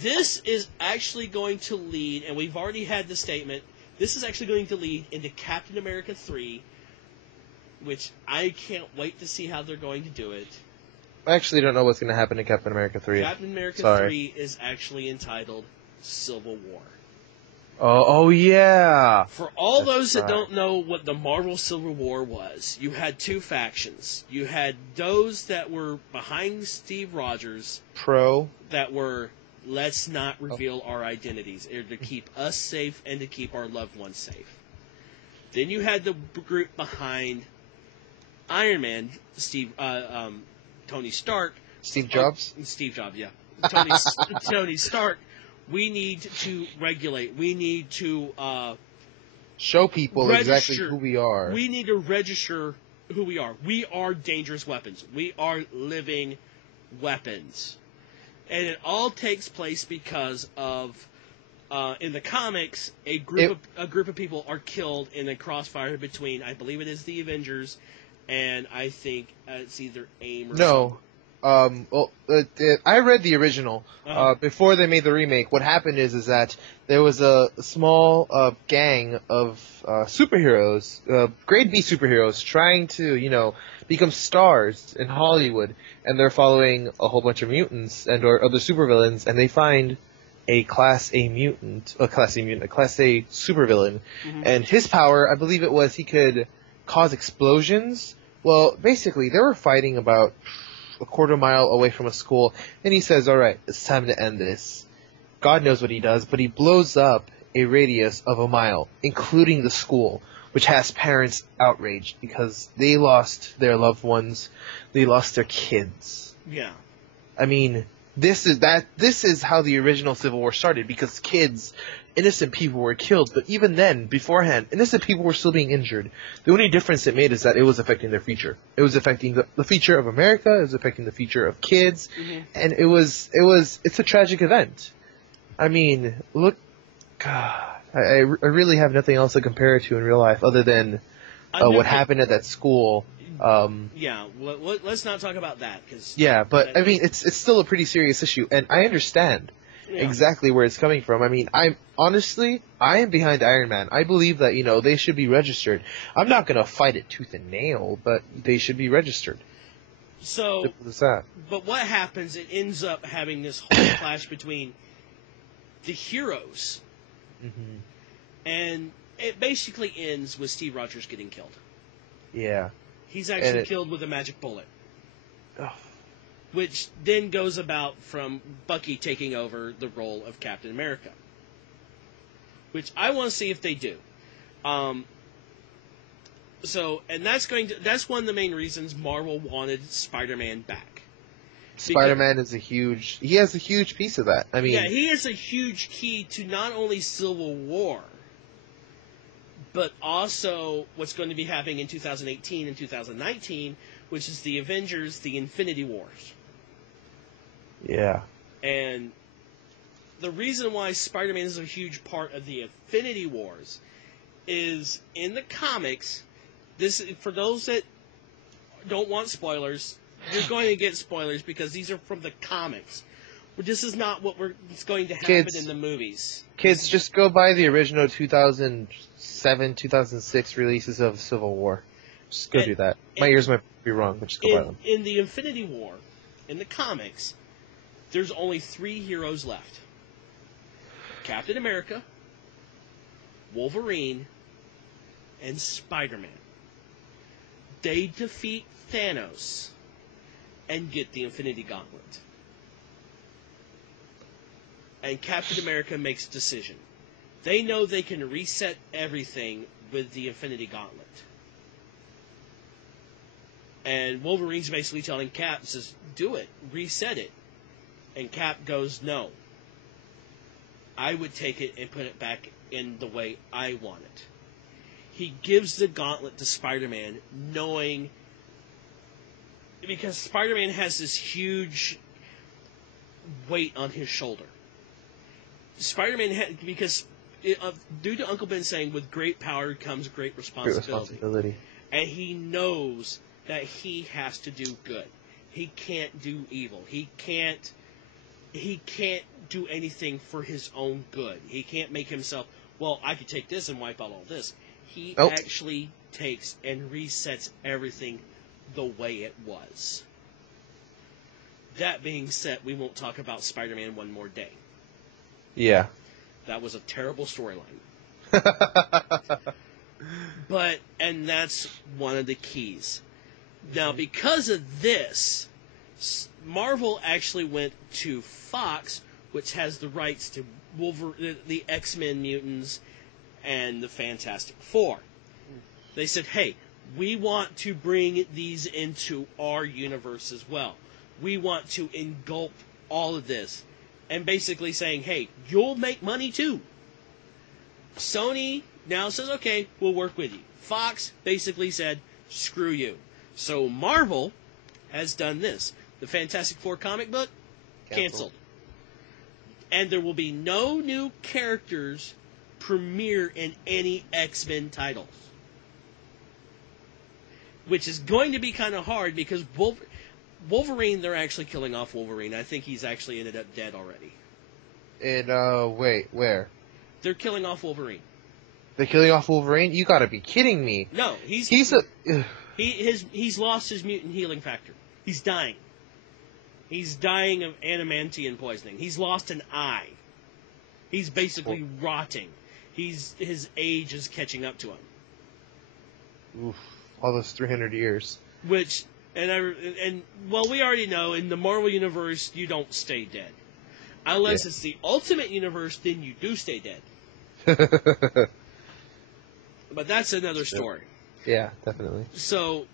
this is actually going to lead, and we've already had the statement. This is actually going to lead into Captain America 3, which I can't wait to see how they're going to do it. I actually don't know what's going to happen in Captain America 3. Captain America 3 is actually entitled Civil War. Oh yeah! For all those that don't know what the Marvel Civil War was, you had two factions. You had those that were behind Steve Rogers. That were, let's not reveal our identities. To keep us safe and to keep our loved ones safe. Then you had the group behind Iron Man, Tony Stark. Steve Jobs? Steve Jobs, yeah. Tony Stark. We need to regulate. We need to show people exactly who we are. We need to register who we are. We are dangerous weapons. We are living weapons. And it all takes place because of, in the comics, a group of people are killed in a crossfire between, I believe it is the Avengers and I think it's either AIM or No. I read the original. Before they made the remake, what happened is that there was a small gang of superheroes, grade B superheroes, trying to, become stars in Hollywood, and they're following a whole bunch of mutants and or other supervillains, and they find a Class A supervillain, and his power, I believe it was, he could cause explosions. Well, basically, they were fighting about a quarter mile away from a school, and he says, alright, it's time to end this. God knows what he does, but he blows up a radius of a mile, including the school, which has parents outraged because they lost their loved ones, they lost their kids. Yeah. I mean, this is how the original Civil War started, because kids, innocent people were killed, but even then, beforehand, innocent people were still being injured. The only difference it made is that it was affecting their future. It was affecting the future of America, it was affecting the future of kids, and it's a tragic event. I mean, look, God, I really have nothing else to compare it to in real life other than what happened at that school. Let's not talk about that. But I mean, it's still a pretty serious issue, and I understand exactly where it's coming from. I mean, I am behind Iron Man. I believe that, they should be registered. I'm not going to fight it tooth and nail, but they should be registered. So, but what happens, it ends up having this whole clash between the heroes, and it basically ends with Steve Rogers getting killed. Yeah. He's actually killed with a magic bullet. Oh. Which then goes about from Bucky taking over the role of Captain America. Which I want to see if they do. And that's one of the main reasons Marvel wanted Spider-Man back. Spider-Man he has a huge piece of that. I mean, he is a huge key to not only Civil War, but also what's going to be happening in 2018 and 2019, which is the Avengers, the Infinity Wars. Yeah. And the reason why Spider-Man is a huge part of the Infinity Wars is, in the comics, this, for those that don't want spoilers, you're going to get spoilers because these are from the comics. This is not what's going to happen in the movies. Kids, just go buy the original 2007, 2006 releases of Civil War. Just go do that. My ears might be wrong, but just go buy them. In the Infinity War, in the comics, there's only 3 heroes left. Captain America, Wolverine, and Spider-Man. They defeat Thanos and get the Infinity Gauntlet. And Captain America makes a decision. They know they can reset everything with the Infinity Gauntlet. And Wolverine's basically telling Cap, says, do it, reset it. And Cap goes, no. I would take it and put it back in the way I want it. He gives the gauntlet to Spider-Man, knowing, because Spider-Man has this huge weight on his shoulder. Spider-Man, due to Uncle Ben saying, with great power comes great responsibility. And he knows that he has to do good. He can't do evil. He can't do anything for his own good. He can't make himself, well, I could take this and wipe out all this. He actually takes and resets everything the way it was. That being said, we won't talk about Spider-Man one more day. Yeah. That was a terrible storyline. And that's one of the keys. Now, because of this, Marvel actually went to Fox, which has the rights to the X-Men mutants and the Fantastic Four. They said, hey, we want to bring these into our universe as well. We want to engulf all of this. And basically saying, hey, you'll make money too. Sony now says, okay, we'll work with you. Fox basically said, screw you. So Marvel has done this. The Fantastic Four comic book, canceled. And there will be no new characters premiere in any X-Men titles. which is going to be kind of hard because Wolverine, they're actually killing off Wolverine. I think he's actually ended up dead already. And, wait, where? They're killing off Wolverine. They're killing off Wolverine? You gotta be kidding me. No, he's lost his mutant healing factor. He's dying. He's dying of adamantium poisoning. He's lost an eye. He's basically rotting. His age is catching up to him. Oof, all those 300 years. Which, well, we already know in the Marvel Universe, you don't stay dead. Unless it's the Ultimate Universe, then you do stay dead. But that's another story. Yeah, definitely. So,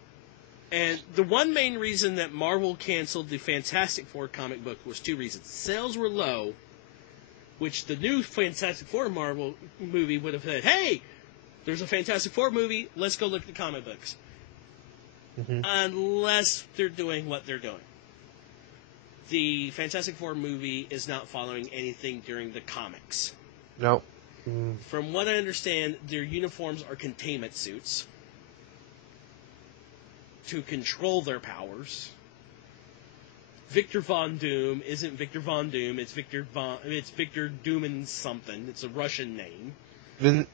and the one main reason that Marvel canceled the Fantastic Four comic book was two reasons. Sales were low, which the new Fantastic Four Marvel movie would have said, hey, there's a Fantastic Four movie, let's go look at the comic books. Mm-hmm. Unless they're doing what they're doing. The Fantastic Four movie is not following anything during the comics. No. From what I understand, their uniforms are containment suits to control their powers. Victor Von Doom isn't Victor Von Doom, it's Victor Dooman something. It's a Russian name.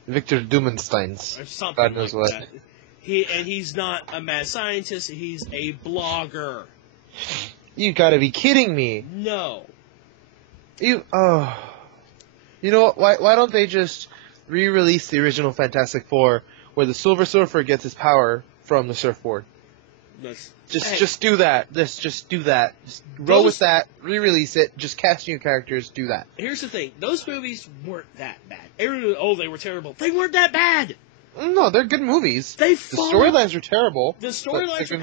Victor Doomensteins. Or something God knows like what. that. He's not a mad scientist, he's a blogger. You gotta be kidding me. No. You know what? Why don't they just re-release the original Fantastic Four, where the Silver Surfer gets his power from the surfboard? Just do that. Just do that. Just roll with that. Re-release it. Just cast new characters. Do that. Here's the thing: those movies weren't that bad. Everyone, they were terrible. They weren't that bad. No, they're good movies. The storylines are terrible. The storylines are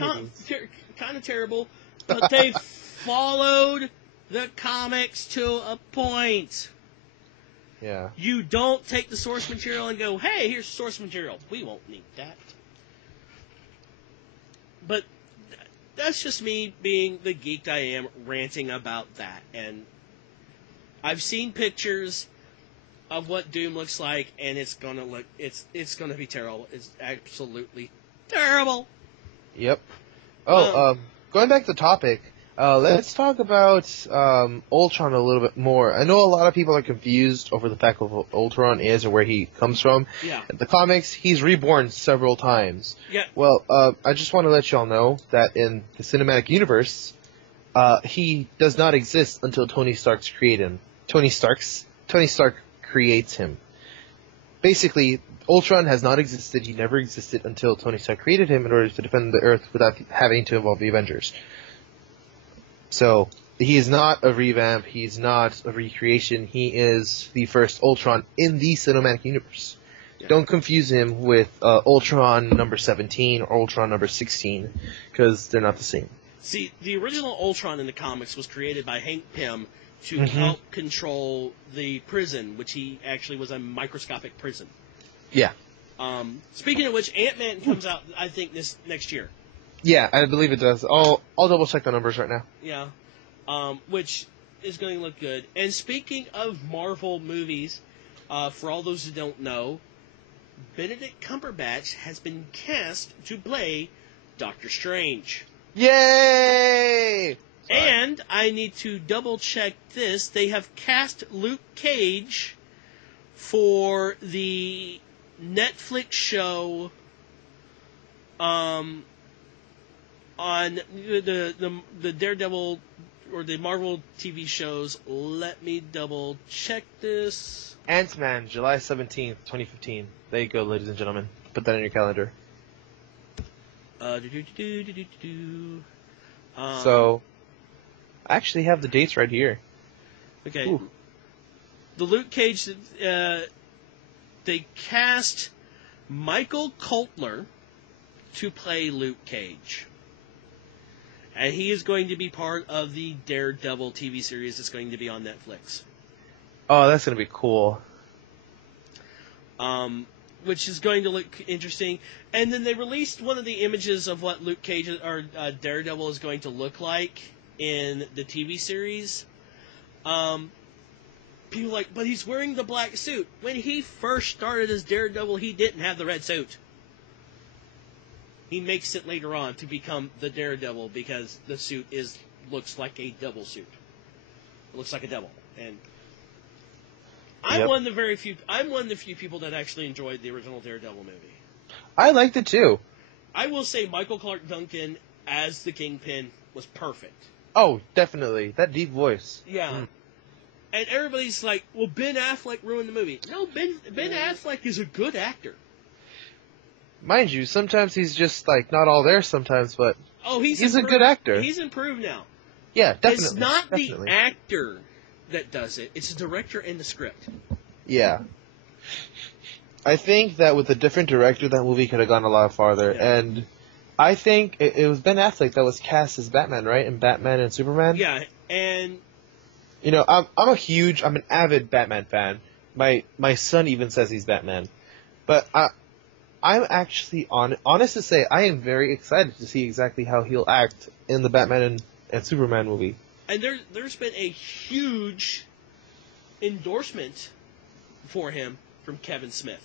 kind of terrible, but they followed the comics to a point. Yeah. You don't take the source material and go, hey, here's source material. We won't need that. But that's just me being the geek I am, ranting about that. And I've seen pictures of what Doom looks like, and it's gonna be terrible. It's absolutely terrible. Yep. Going back to the topic, let's talk about Ultron a little bit more. I know a lot of people are confused over the fact of what Ultron is or where he comes from. Yeah. In the comics, he's reborn several times. Yeah. Well, I just want to let y'all know that in the cinematic universe, he does not exist until Tony Stark creates him. Basically, Ultron has not existed. He never existed until Tony Stark created him in order to defend the Earth without having to involve the Avengers. So, he is not a revamp, he's not a recreation, he is the first Ultron in the cinematic universe. Yeah. Don't confuse him with Ultron number 17 or Ultron number 16, because they're not the same. See, the original Ultron in the comics was created by Hank Pym to help control the prison, which he actually was a microscopic prison. Yeah. Speaking of which, Ant-Man comes out, I think, this next year. Yeah, I believe it does. I'll double check the numbers right now. Yeah. Which is going to look good. And speaking of Marvel movies, for all those who don't know, Benedict Cumberbatch has been cast to play Doctor Strange. Yay! Sorry. And I need to double check this. They have cast Luke Cage for the Netflix show on the Daredevil or the Marvel TV shows. Let me double check this. Ant-Man, July 17th, 2015. There you go, ladies and gentlemen. Put that in your calendar. So, I actually have the dates right here. Okay. Ooh. The Luke Cage, they cast Michael Coulter to play Luke Cage. And he is going to be part of the Daredevil TV series that's going to be on Netflix. Oh, that's going to be cool. Which is going to look interesting. And then they released one of the images of what Luke Cage or Daredevil is going to look like in the TV series. People are like, but he's wearing the black suit. When he first started as Daredevil, he didn't have the red suit. he makes it later on to become the Daredevil because the suit looks like a devil suit. It looks like a devil, and I'm one of the few people that actually enjoyed the original Daredevil movie. I liked it too. I will say Michael Clark Duncan as the Kingpin was perfect. Oh, definitely. That deep voice. Yeah. And everybody's like, well, Ben Affleck ruined the movie. No, Ben Affleck is a good actor. Mind you, sometimes he's just, like, not all there sometimes, but he's a good actor. He's improved now. Yeah, definitely. It's not the actor that does it. It's the director and the script. Yeah. I think that with a different director, that movie could have gone a lot farther. Yeah. And I think it was Ben Affleck that was cast as Batman, right? In Batman and Superman? Yeah, and... You know, I'm an avid Batman fan. My son even says he's Batman. But I'm actually, honest to say, I am very excited to see exactly how he'll act in the Batman and Superman movie. And there's been a huge endorsement for him from Kevin Smith.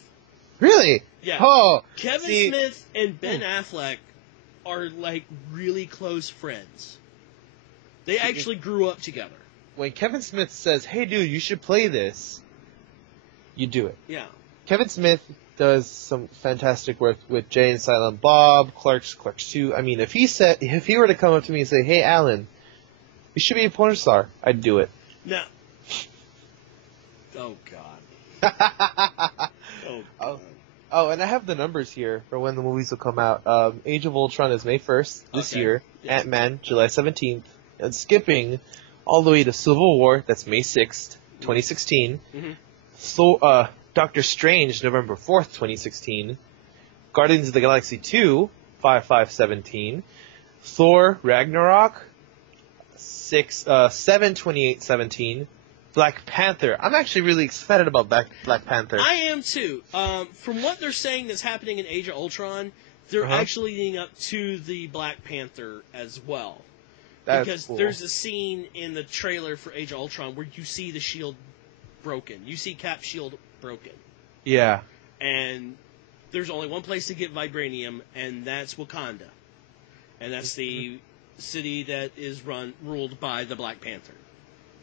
Really? Yeah. Oh, Kevin Smith and Ben Affleck are, like, really close friends. They actually grew up together. When Kevin Smith says, hey, dude, you should play this, you do it. Yeah. Kevin Smith does some fantastic work with Jay and Silent Bob, Clerks 2. I mean, if he were to come up to me and say, hey, Alan, you should be a porn star, I'd do it. No. Oh, God. Oh, and I have the numbers here for when the movies will come out. Age of Ultron is May 1st this year. Yeah. Ant-Man, July 17th. And skipping all the way to Civil War, that's May 6th, 2016. Mm-hmm. So, Doctor Strange, November 4th, 2016. Guardians of the Galaxy 2, 5/5/17. Thor, Ragnarok, 7/28/17. Black Panther. I'm actually really excited about Black Panther. I am too. From what they're saying that's happening in Age of Ultron, they're actually leading up to the Black Panther as well. Because cool. There's a scene in the trailer for Age of Ultron where you see the shield broken. You see Cap's shield broken. Yeah. And there's only one place to get vibranium, and that's Wakanda. And that's the city that is ruled by the Black Panther.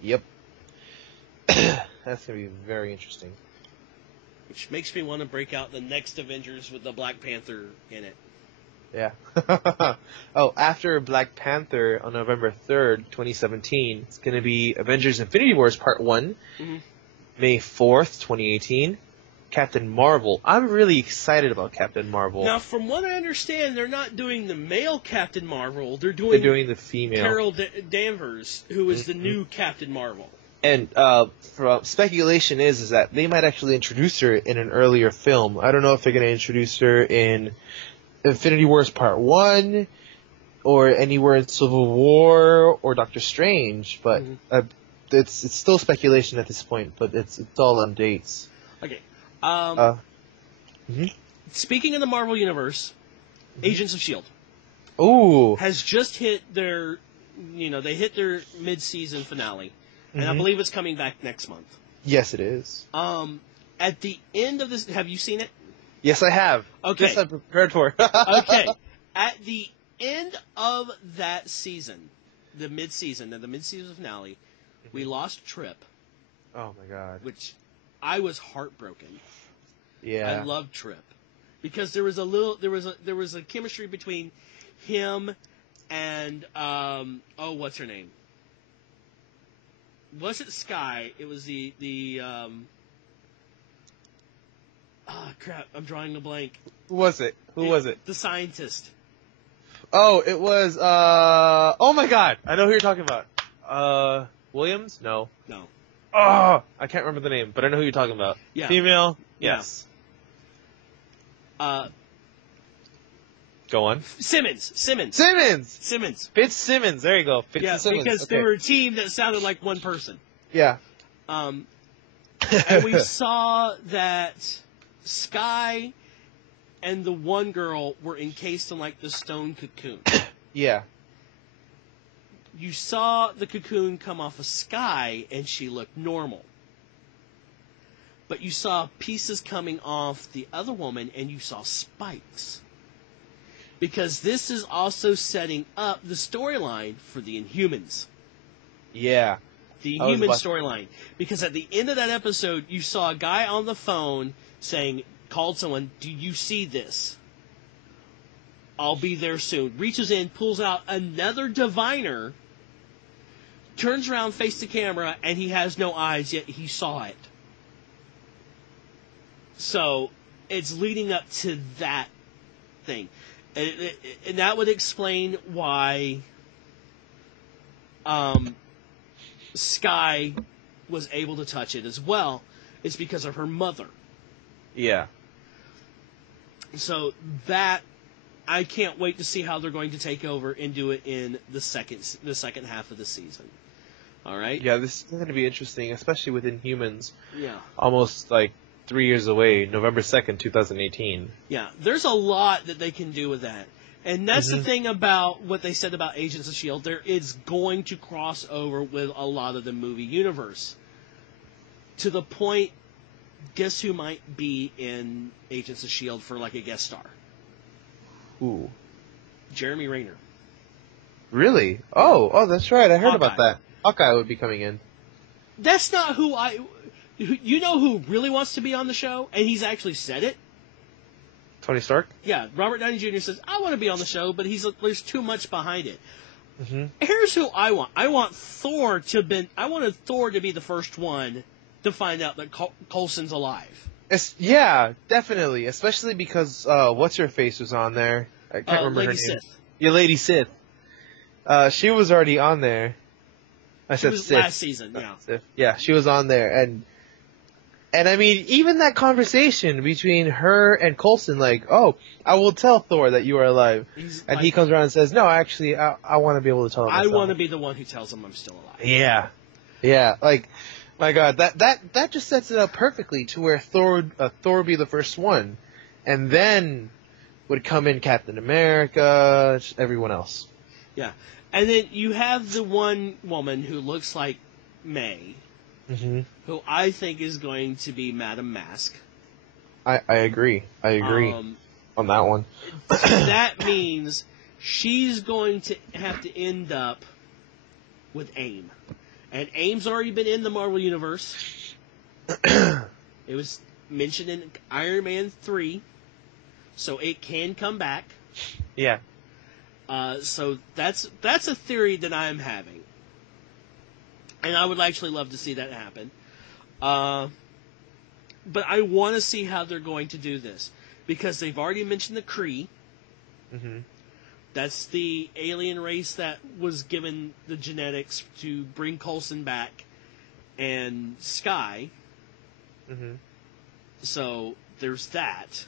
Yep. That's going to be very interesting. Which makes me want to break out the next Avengers with the Black Panther in it. Yeah. Oh, after Black Panther on November 3rd, 2017, it's going to be Avengers Infinity Wars Part 1, May 4th, 2018, Captain Marvel. I'm really excited about Captain Marvel. Now, from what I understand, they're not doing the male Captain Marvel. They're doing the female. Carol Danvers, who is the new Captain Marvel. And speculation is that they might actually introduce her in an earlier film. I don't know if they're going to introduce her in Infinity Wars Part 1 or anywhere in Civil War or Doctor Strange, but it's still speculation at this point, but it's all on dates. Okay. Speaking of the Marvel Universe, Agents of S.H.I.E.L.D. Ooh. has just hit their mid-season finale. And I believe it's coming back next month. Yes, it is. At the end of this, have you seen it? Yes, I have. Okay. Yes, I'm prepared for it. Okay. At the end of that season, the mid-season finale, we lost Trip. Oh my God. Which I was heartbroken. Yeah. I loved Trip because there was a chemistry between him and what's her name? Was it Sky? It was the crap, I'm drawing a blank. Who was it? Who was it? The scientist. Oh, it was oh my God. I know who you're talking about. Williams? No. No. Oh, I can't remember the name, but I know who you're talking about. Yeah. Female? Yes. Go on. Simmons. Fitzsimmons. There you go. Fitzsimmons. Because they were a team that sounded like one person. Yeah. And we saw that Sky and the one girl were encased in like the stone cocoon. Yeah. You saw the cocoon come off of Sky and she looked normal. But you saw pieces coming off the other woman and you saw spikes. because this is also setting up the storyline for the Inhumans. Yeah. The Inhuman storyline. Because at the end of that episode, you saw a guy on the phone called someone, "Do you see this? I'll be there soon." Reaches in, pulls out another diviner, turns around, face the camera, and he has no eyes, yet he saw it. So, it's leading up to that thing. And that would explain why Sky was able to touch it as well. It's because of her mother. Yeah. So that, I can't wait to see how they're going to take over and do it in the second half of the season. All right? Yeah, this is going to be interesting, especially with Inhumans. Yeah. Almost like 3 years away, November 2nd, 2018. Yeah, there's a lot that they can do with that. And that's the thing about what they said about Agents of S.H.I.E.L.D. There is going to cross over with a lot of the movie universe. To the point, guess who might be in Agents of S.H.I.E.L.D. for like a guest star? Ooh. Jeremy Renner. Really? Oh, that's right. I heard Hawkeye. about that. Hawkeye would be coming in. That's not who you know who really wants to be on the show, and he's actually said it? Tony Stark? Yeah, Robert Downey Jr. says, "I want to be on the show," but there's too much behind it. Mm-hmm. Here's who I want. I want Thor to be the first one to find out that Coulson's alive. Yeah, definitely. Especially because, what's her face was on there? I can't remember Lady her name. Sith. Yeah, Lady Sith. She was already on there. She was Sith. last season, yeah. Sith. Yeah, she was on there, and I mean, even that conversation between her and Coulson, like, "Oh, I will tell Thor that you are alive," and he comes around and says, "No, actually, I want to be able to tell him. I want to be the one who tells him I'm still alive." Yeah. Like, my God, that just sets it up perfectly to where Thor would be the first one, and then would come in Captain America, everyone else. Yeah, and then you have the one woman who looks like May. Mm-hmm. Who I think is going to be Madame Mask. I agree. On that one. So that means she's going to have to end up with AIM. And AIM's already been in the Marvel Universe. It was mentioned in Iron Man 3. So it can come back. Yeah. So that's a theory that I'm having. And I would actually love to see that happen. But I want to see how they're going to do this. Because they've already mentioned the Kree. Mm-hmm. That's the alien race that was given the genetics to bring Coulson back. And Sky. Mm-hmm. So there's that.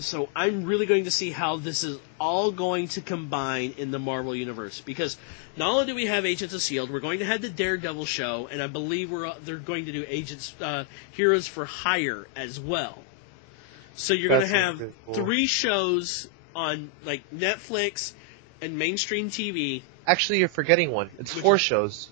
So I'm really going to see how this is all going to combine in the Marvel Universe. Because not only do we have Agents of S.H.I.E.L.D., we're going to have the Daredevil show, and I believe they're going to do Heroes for Hire as well. So you're going to have 3 shows on like Netflix and mainstream TV. Actually, you're forgetting one. It's 4 shows.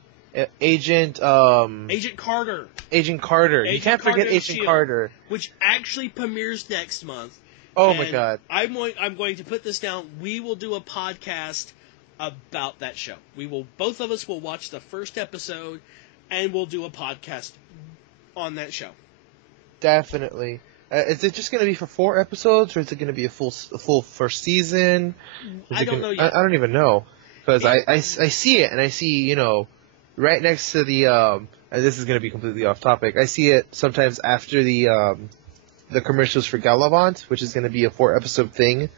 Agent Carter. Agent Carter. You can't forget Agent Carter. Which actually premieres next month. Oh my God! I'm going to put this down. We will do a podcast about that show. Both of us will watch the first episode, and we'll do a podcast on that show. Definitely. Is it just going to be for 4 episodes, or is it going to be a full first season? I don't know yet. I don't even know, because I see it, and I see, right next to the and this is going to be completely off topic. I see it sometimes after the commercials for Galavant, which is going to be a 4-episode thing.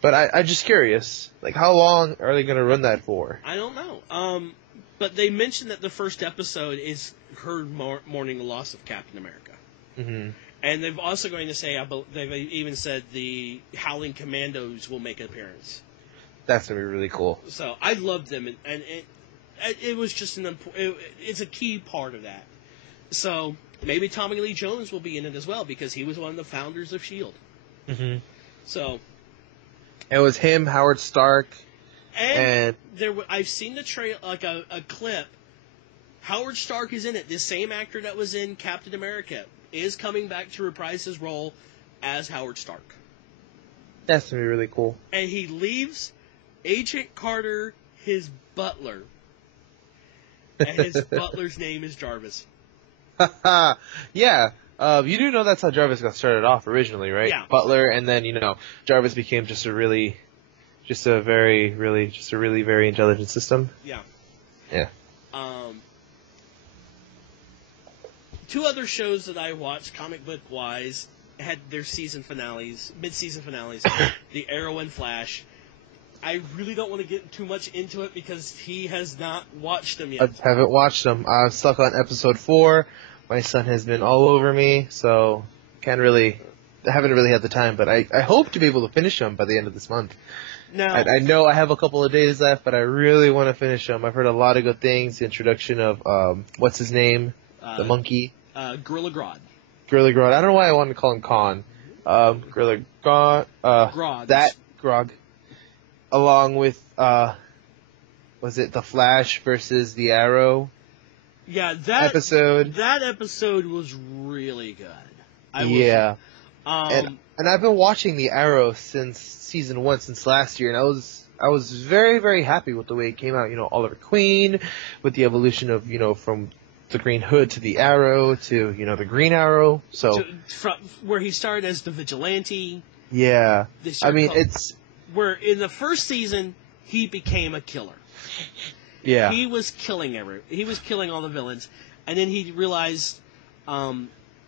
But I'm just curious, like, how long are they going to run that for? I don't know. But they mentioned that the first episode is her mourning the loss of Captain America. Mm-hmm. And they're also going to say, they've even said the Howling Commandos will make an appearance. That's going to be really cool. So I loved them, and it was just it's a key part of that. So maybe Tommy Lee Jones will be in it as well, because he was one of the founders of S.H.I.E.L.D. Mm-hmm. So it was him, Howard Stark, and I've seen the like a clip. Howard Stark is in it. This same actor that was in Captain America is coming back to reprise his role as Howard Stark. That's gonna be really cool. And he leaves Agent Carter his butler. And his butler's name is Jarvis. Yeah. You do know that's how Jarvis got started off originally, right? Yeah. Butler, and then, Jarvis became just a really very intelligent system. Yeah. Yeah. Two other shows that I watched, comic book wise, had their season finales, mid-season finales, The Arrow and Flash. I really don't want to get too much into it because he has not watched them yet. I haven't watched them. I'm stuck on episode 4. My son has been all over me, so I haven't really had the time, but I hope to be able to finish them by the end of this month. Now, I know I have a couple of days left, but I really want to finish them. I've heard a lot of good things. The introduction of, what's his name? The monkey? Gorilla Grodd. Gorilla Grodd. I don't know why I wanted to call him Khan. Gorilla Grodd. Grodd. That Grog. Along with, was it The Flash versus the Arrow? Yeah, that episode. That episode was really good. And I've been watching the Arrow since season 1, since last year, and I was very, very happy with the way it came out. Oliver Queen, with the evolution of, from the Green Hood to the Arrow to, the Green Arrow. From where he started as the vigilante. Yeah. Where in the first season, he became a killer. Yeah. He was killing all the villains, and then he realized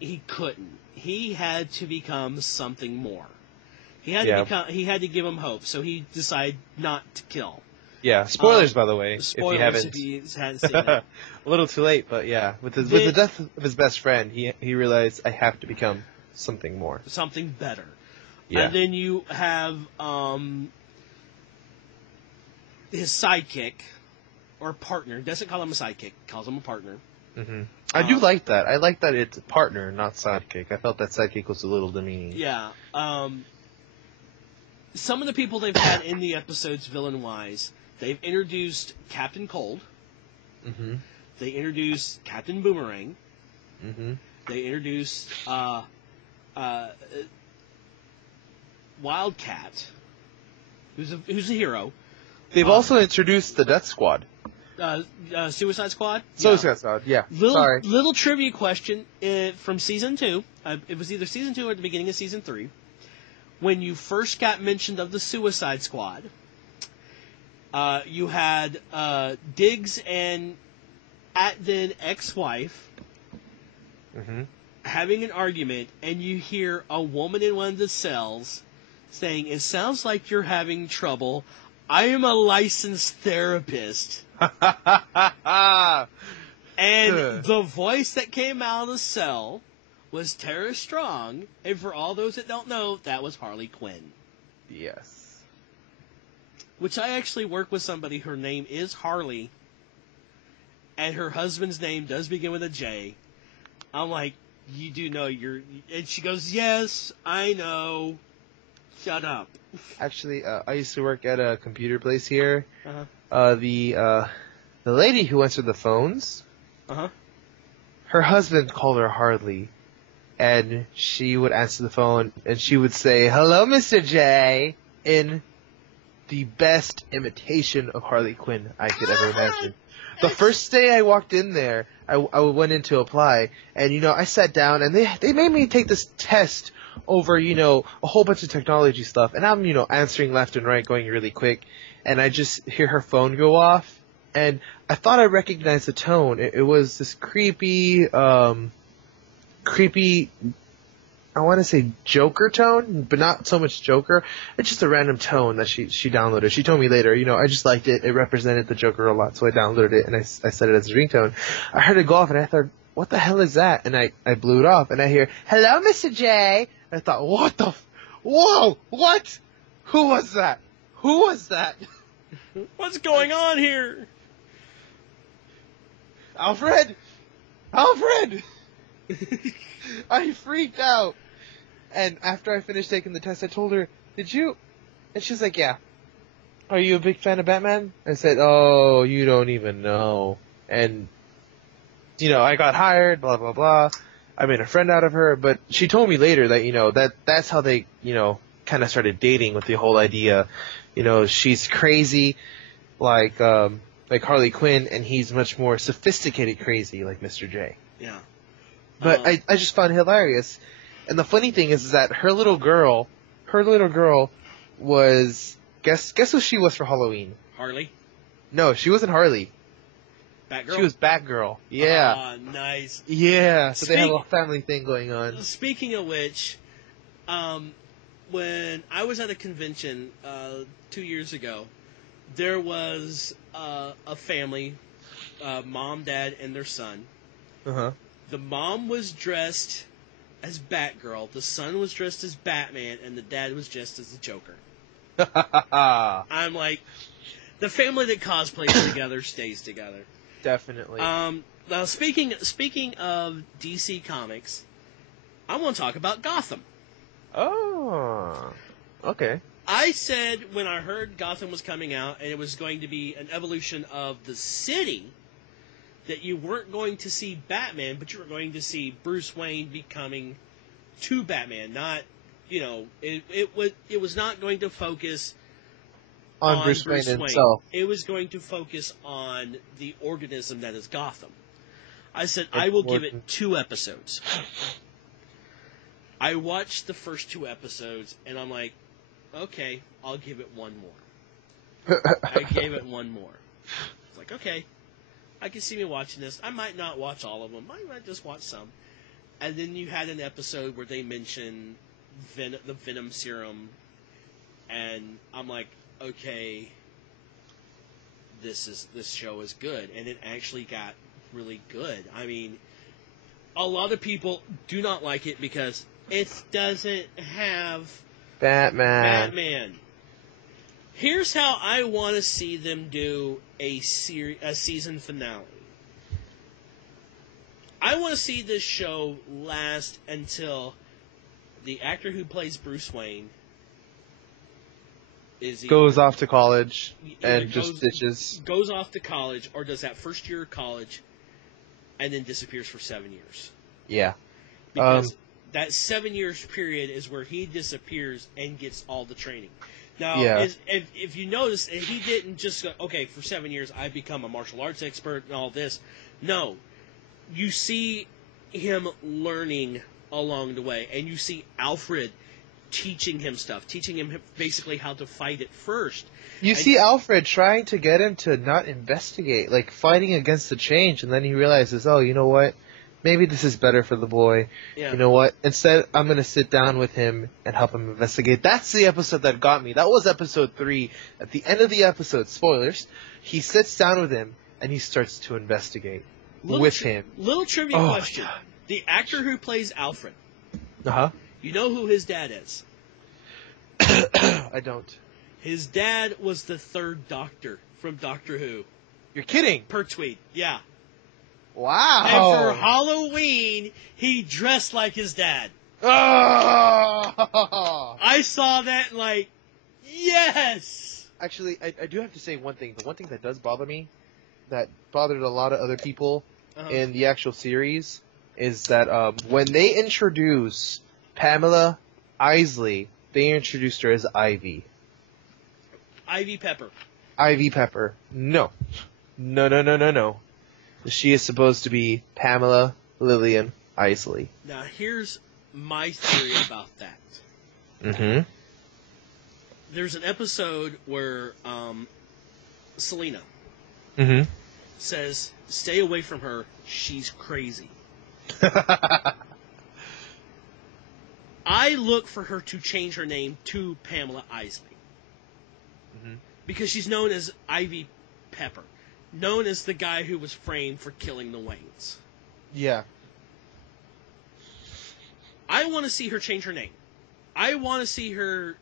he couldn't. He had to become something more. He had to give him hope, so he decided not to kill. Yeah, spoilers by the way. Spoilers if you hadn't seen it. A little too late, but yeah, with the death of his best friend, he realized I have to become something more, something better. Yeah. And then you have his sidekick or partner. Doesn't call him a sidekick, calls him a partner. Mm-hmm. I do like that. I like that it's partner, not sidekick. I felt that sidekick was a little demeaning. Yeah. Some of the people they've had in the episodes, villain-wise, they've introduced Captain Cold. Mm-hmm. They introduced Captain Boomerang. Mm-hmm. They introduced Wildcat, who's a hero. They've also introduced the Death Squad. Suicide Squad? Suicide Squad, yeah. Sorry. Little trivia question from Season 2. It was either Season 2 or at the beginning of Season 3. When you first got mentioned of the Suicide Squad, you had Diggs and then ex-wife having an argument, and you hear a woman in one of the cells saying, "It sounds like you're having trouble. I am a licensed therapist." And the voice that came out of the cell was Tara Strong, and for all those that don't know, that was Harley Quinn. Yes. Which I actually work with somebody, her name is Harley, and her husband's name does begin with a J. I'm like, you do know and she goes, yes, I know. Shut up. Actually, I used to work at a computer place here. Uh-huh. The lady who answered the phones, Uh-huh. her husband called her Harley, and she would answer the phone, and she would say, "Hello, Mr. J," in the best imitation of Harley Quinn I could ever imagine. The first day I walked in there, I went in to apply, and, I sat down, and they made me take this test over, a whole bunch of technology stuff, and I'm, answering left and right, going really quick, and I just hear her phone go off, and I thought I recognized the tone. It was this creepy, I want to say Joker tone, but not so much Joker. It's just a random tone that she downloaded. She told me later, I just liked it. It represented the Joker a lot, so I downloaded it, and I set it as a ringtone. I heard it go off, and I thought, what the hell is that? And I blew it off, and I hear, "Hello, Mr. J." I thought, what the whoa, what? Who was that? Who was that? What's going on here? Alfred! I freaked out. And after I finished taking the test, I told her, "Did you?" And she's like, "Yeah." "Are you a big fan of Batman?" I said, "Oh, you don't even know." And, I got hired, blah, blah, blah. I made a friend out of her, but she told me later that, that's how they, kind of started dating with the whole idea, she's crazy like Harley Quinn, and he's much more sophisticated crazy like Mr. J. Yeah. But I just found it hilarious. And the funny thing is that her little girl was, guess who she was for Halloween? Harley? No, she wasn't Harley. Batgirl? She was Batgirl. Yeah. Ah, nice. Yeah, so they have a family thing going on. Speaking of which, when I was at a convention 2 years ago, there was a family, mom, dad, and their son. Uh-huh. The mom was dressed as Batgirl, the son was dressed as Batman, and the dad was dressed as the Joker. I'm like, the family that cosplays together stays together. Definitely. Now, speaking of DC Comics, I want to talk about Gotham. Oh, okay. I said when I heard Gotham was coming out and it was going to be an evolution of the city, that you weren't going to see Batman, but you were going to see Bruce Wayne becoming to Batman. Not, it was not going to focus on Bruce Wayne himself. It was going to focus on the organism that is Gotham. I said, I will give it 2 episodes. I watched the first 2 episodes, and I'm like, okay, I'll give it 1 more. I gave it 1 more. It's like, okay, I can see me watching this. I might not watch all of them. I might just watch some. And then you had an episode where they mentioned the Venom serum, and I'm like, okay, this show is good, and it actually got really good. I mean, a lot of people do not like it because it doesn't have Batman. Here's how I want to see them do a season finale. I want to see this show last until the actor who plays Bruce Wayne goes off to college and just ditches. Goes off to college, or does that first year of college and then disappears for 7 years. Yeah. Because that 7 years period is where he disappears and gets all the training. Now, if you notice, he didn't just go, okay, for 7 years I've become a martial arts expert and all this. No. You see him learning along the way, and you see Alfred teaching him stuff, teaching him basically how to fight it first. You see Alfred trying to get him to not investigate, like fighting against the change, and then he realizes, oh, you know what? Maybe this is better for the boy. Yeah. You know what? Instead, I'm going to sit down with him and help him investigate. That's the episode that got me. That was episode 3. At the end of the episode, spoilers, he sits down with him and he starts to investigate with him. Little trivia question. God. The actor who plays Alfred. Uh-huh. You know who his dad is? I don't. His dad was the 3rd Doctor from Doctor Who. You're kidding. Pertwee, yeah. Wow. And for Halloween, he dressed like his dad. Oh! I saw that and like, yes! Actually, I do have to say one thing. The one thing that does bother me, that bothered a lot of other people in the actual series, is that when they introduce Pamela Isley, they introduced her as Ivy. Ivy Pepper. Ivy Pepper. No. No. She is supposed to be Pamela Lillian Isley. Now, here's my theory about that. Mm-hmm. There's an episode where Selena says, stay away from her, she's crazy. I look for her to change her name to Pamela Isley. Mm-hmm. Because she's known as Ivy Pepper. Known as the guy who was framed for killing the Waynes. Yeah. I want to see her change her name. I want to see her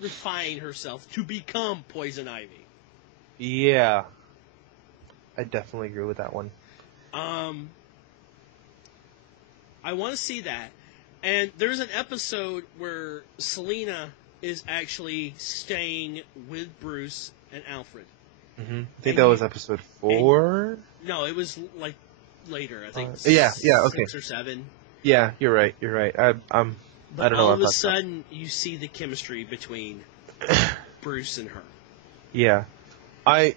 refine herself to become Poison Ivy. Yeah. I definitely agree with that one. I want to see that. And there's an episode where Selena is actually staying with Bruce and Alfred. Mm-hmm. I think that was episode 4? No, it was later. I think okay. 6 or 7. Yeah, you're right. But I don't know all of a about sudden, you see the chemistry between Bruce and her. Yeah. I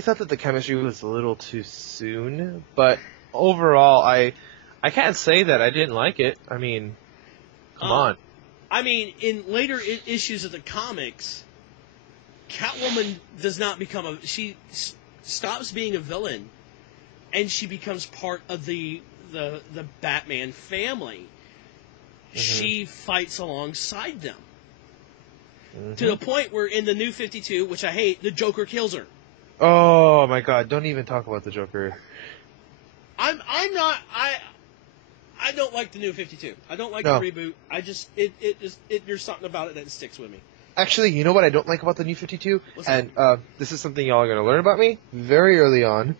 thought that the chemistry was a little too soon, but overall, I can't say that I didn't like it. I mean, come on. I mean, in later issues of the comics, Catwoman does not become she stops being a villain, and she becomes part of the Batman family. Mm-hmm. She fights alongside them. Mm-hmm. To the point where in the New 52, which I hate, the Joker kills her. Oh my God! Don't even talk about the Joker. I don't like the New 52. I don't like the reboot. I just there's something about it that sticks with me. Actually, you know what I don't like about the New 52? And this is something y'all are going to learn about me very early on.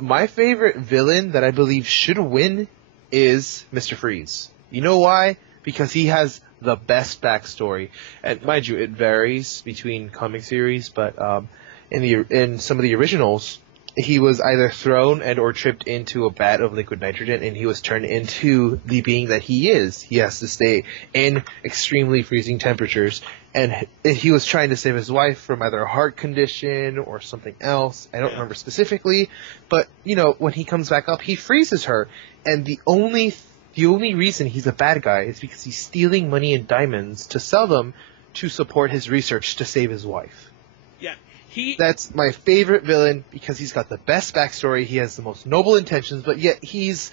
My favorite villain that I believe should win is Mr. Freeze. You know why? Because he has the best backstory. And mind you, it varies between comic series, but in some of the originals, he was either thrown and or tripped into a vat of liquid nitrogen, and he was turned into the being that he is. He has to stay in extremely freezing temperatures, and he was trying to save his wife from either a heart condition or something else. I don't remember specifically, but when he comes back up, he freezes her, and the only reason he's a bad guy is because he's stealing money and diamonds to sell them to support his research to save his wife. Yeah. That's my favorite villain because he's got the best backstory. He has the most noble intentions, but yet he's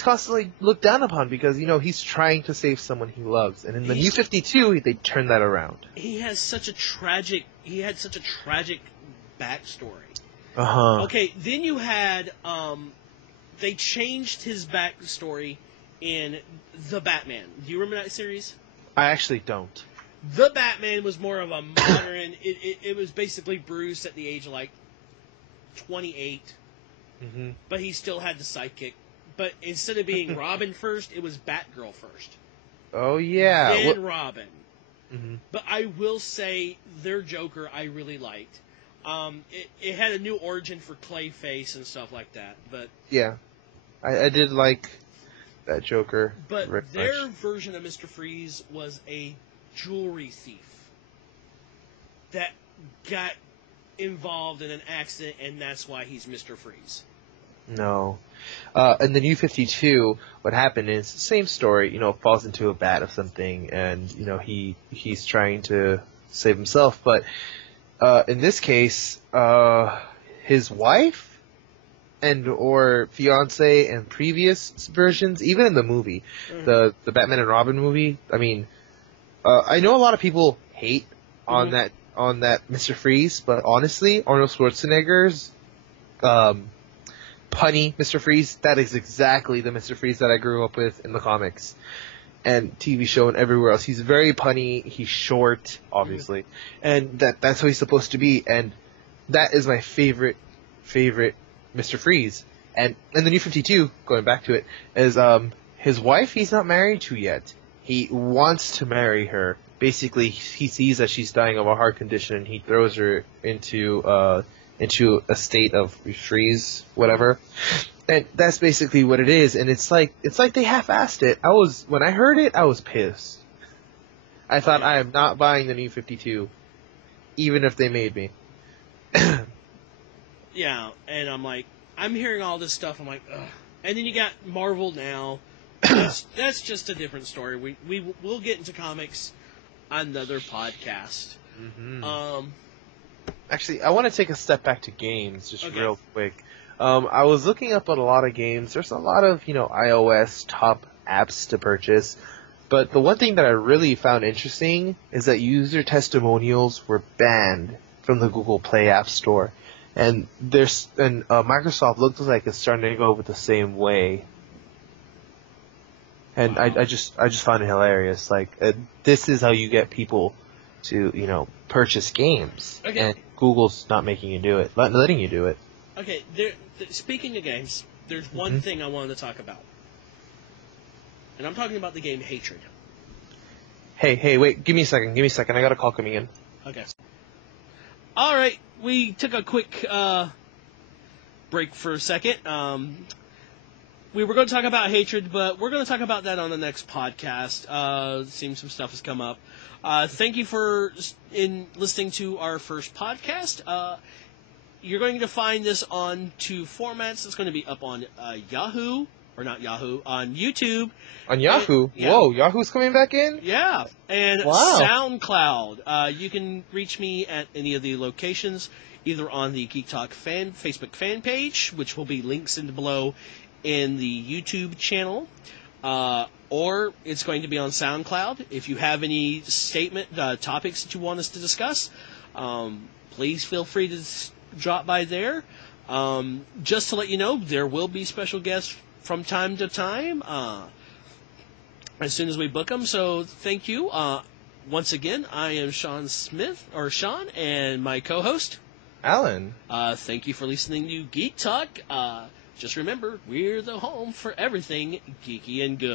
constantly looked down upon because he's trying to save someone he loves. And in the New 52, they turn that around. He had such a tragic backstory. Uh-huh. Okay, then you had they changed his backstory in The Batman. Do you remember that series? I actually don't. The Batman was more of a modern. It was basically Bruce at the age of 28, but he still had the sidekick. But instead of being Robin first, it was Batgirl first. Oh yeah, then Robin. Mm-hmm. But I will say their Joker I really liked. It had a new origin for Clayface and stuff like that. But yeah, I did like that Joker. But their version of Mr. Freeze was a jewelry thief that got involved in an accident, and that's why he's Mr. Freeze. No. In the New 52, what happened is, same story, falls into a vat of something, and, he's trying to save himself, but, in this case, his wife or fiance and previous versions, even in the movie, the Batman and Robin movie, I mean, I know a lot of people hate on that Mr. Freeze, but honestly, Arnold Schwarzenegger's punny Mr. Freeze, that is exactly the Mr. Freeze that I grew up with in the comics and TV show and everywhere else. He's very punny, he's short, obviously, and that's how he's supposed to be, and that is my favorite Mr. Freeze. And in the New 52, going back to it, is his wife he's not married to yet. He wants to marry her. Basically, he sees that she's dying of a heart condition, and he throws her into a state of freeze, whatever. And that's basically what it is. And it's like they half-assed it. When I heard it, I was pissed. I thought, I am not buying the New 52, even if they made me. Yeah, and I'm hearing all this stuff. I'm like, ugh. And then you got Marvel now. That's just a different story. We'll get into comics on another podcast. Mm-hmm. Actually, I want to take a step back to games just real quick. I was looking up at a lot of games. There's a lot of iOS top apps to purchase, but the one thing that I really found interesting is that user testimonials were banned from the Google Play App Store, and Microsoft looks like it's starting to go with the same way. And wow. I just found it hilarious. This is how you get people to, purchase games. Okay. And Google's not making you do it, letting you do it. Okay, speaking of games, there's one thing I wanted to talk about. And I'm talking about the game Hatred. Hey, wait, give me a second. I got a call coming in. Okay. Alright, we took a quick break for a second. we were going to talk about hatred, but we're going to talk about that on the next podcast. Seems some stuff has come up. Thank you for listening to our first podcast. You're going to find this on 2 formats. It's going to be up on Yahoo, or not Yahoo, on YouTube. On Yahoo? And, yeah. Whoa, Yahoo's coming back in? Yeah, and wow. SoundCloud. You can reach me at any of the locations, either on the Geek Talk Facebook fan page, which will be links below in the YouTube channel, or it's going to be on SoundCloud. If you have any topics that you want us to discuss, please feel free to drop by there. Just to let you know, there will be special guests from time to time, as soon as we book them. So thank you. Once again, I am Shawn, and my co-host, Alan. Thank you for listening to Geek Talk. Just remember, we're the home for everything geeky and good.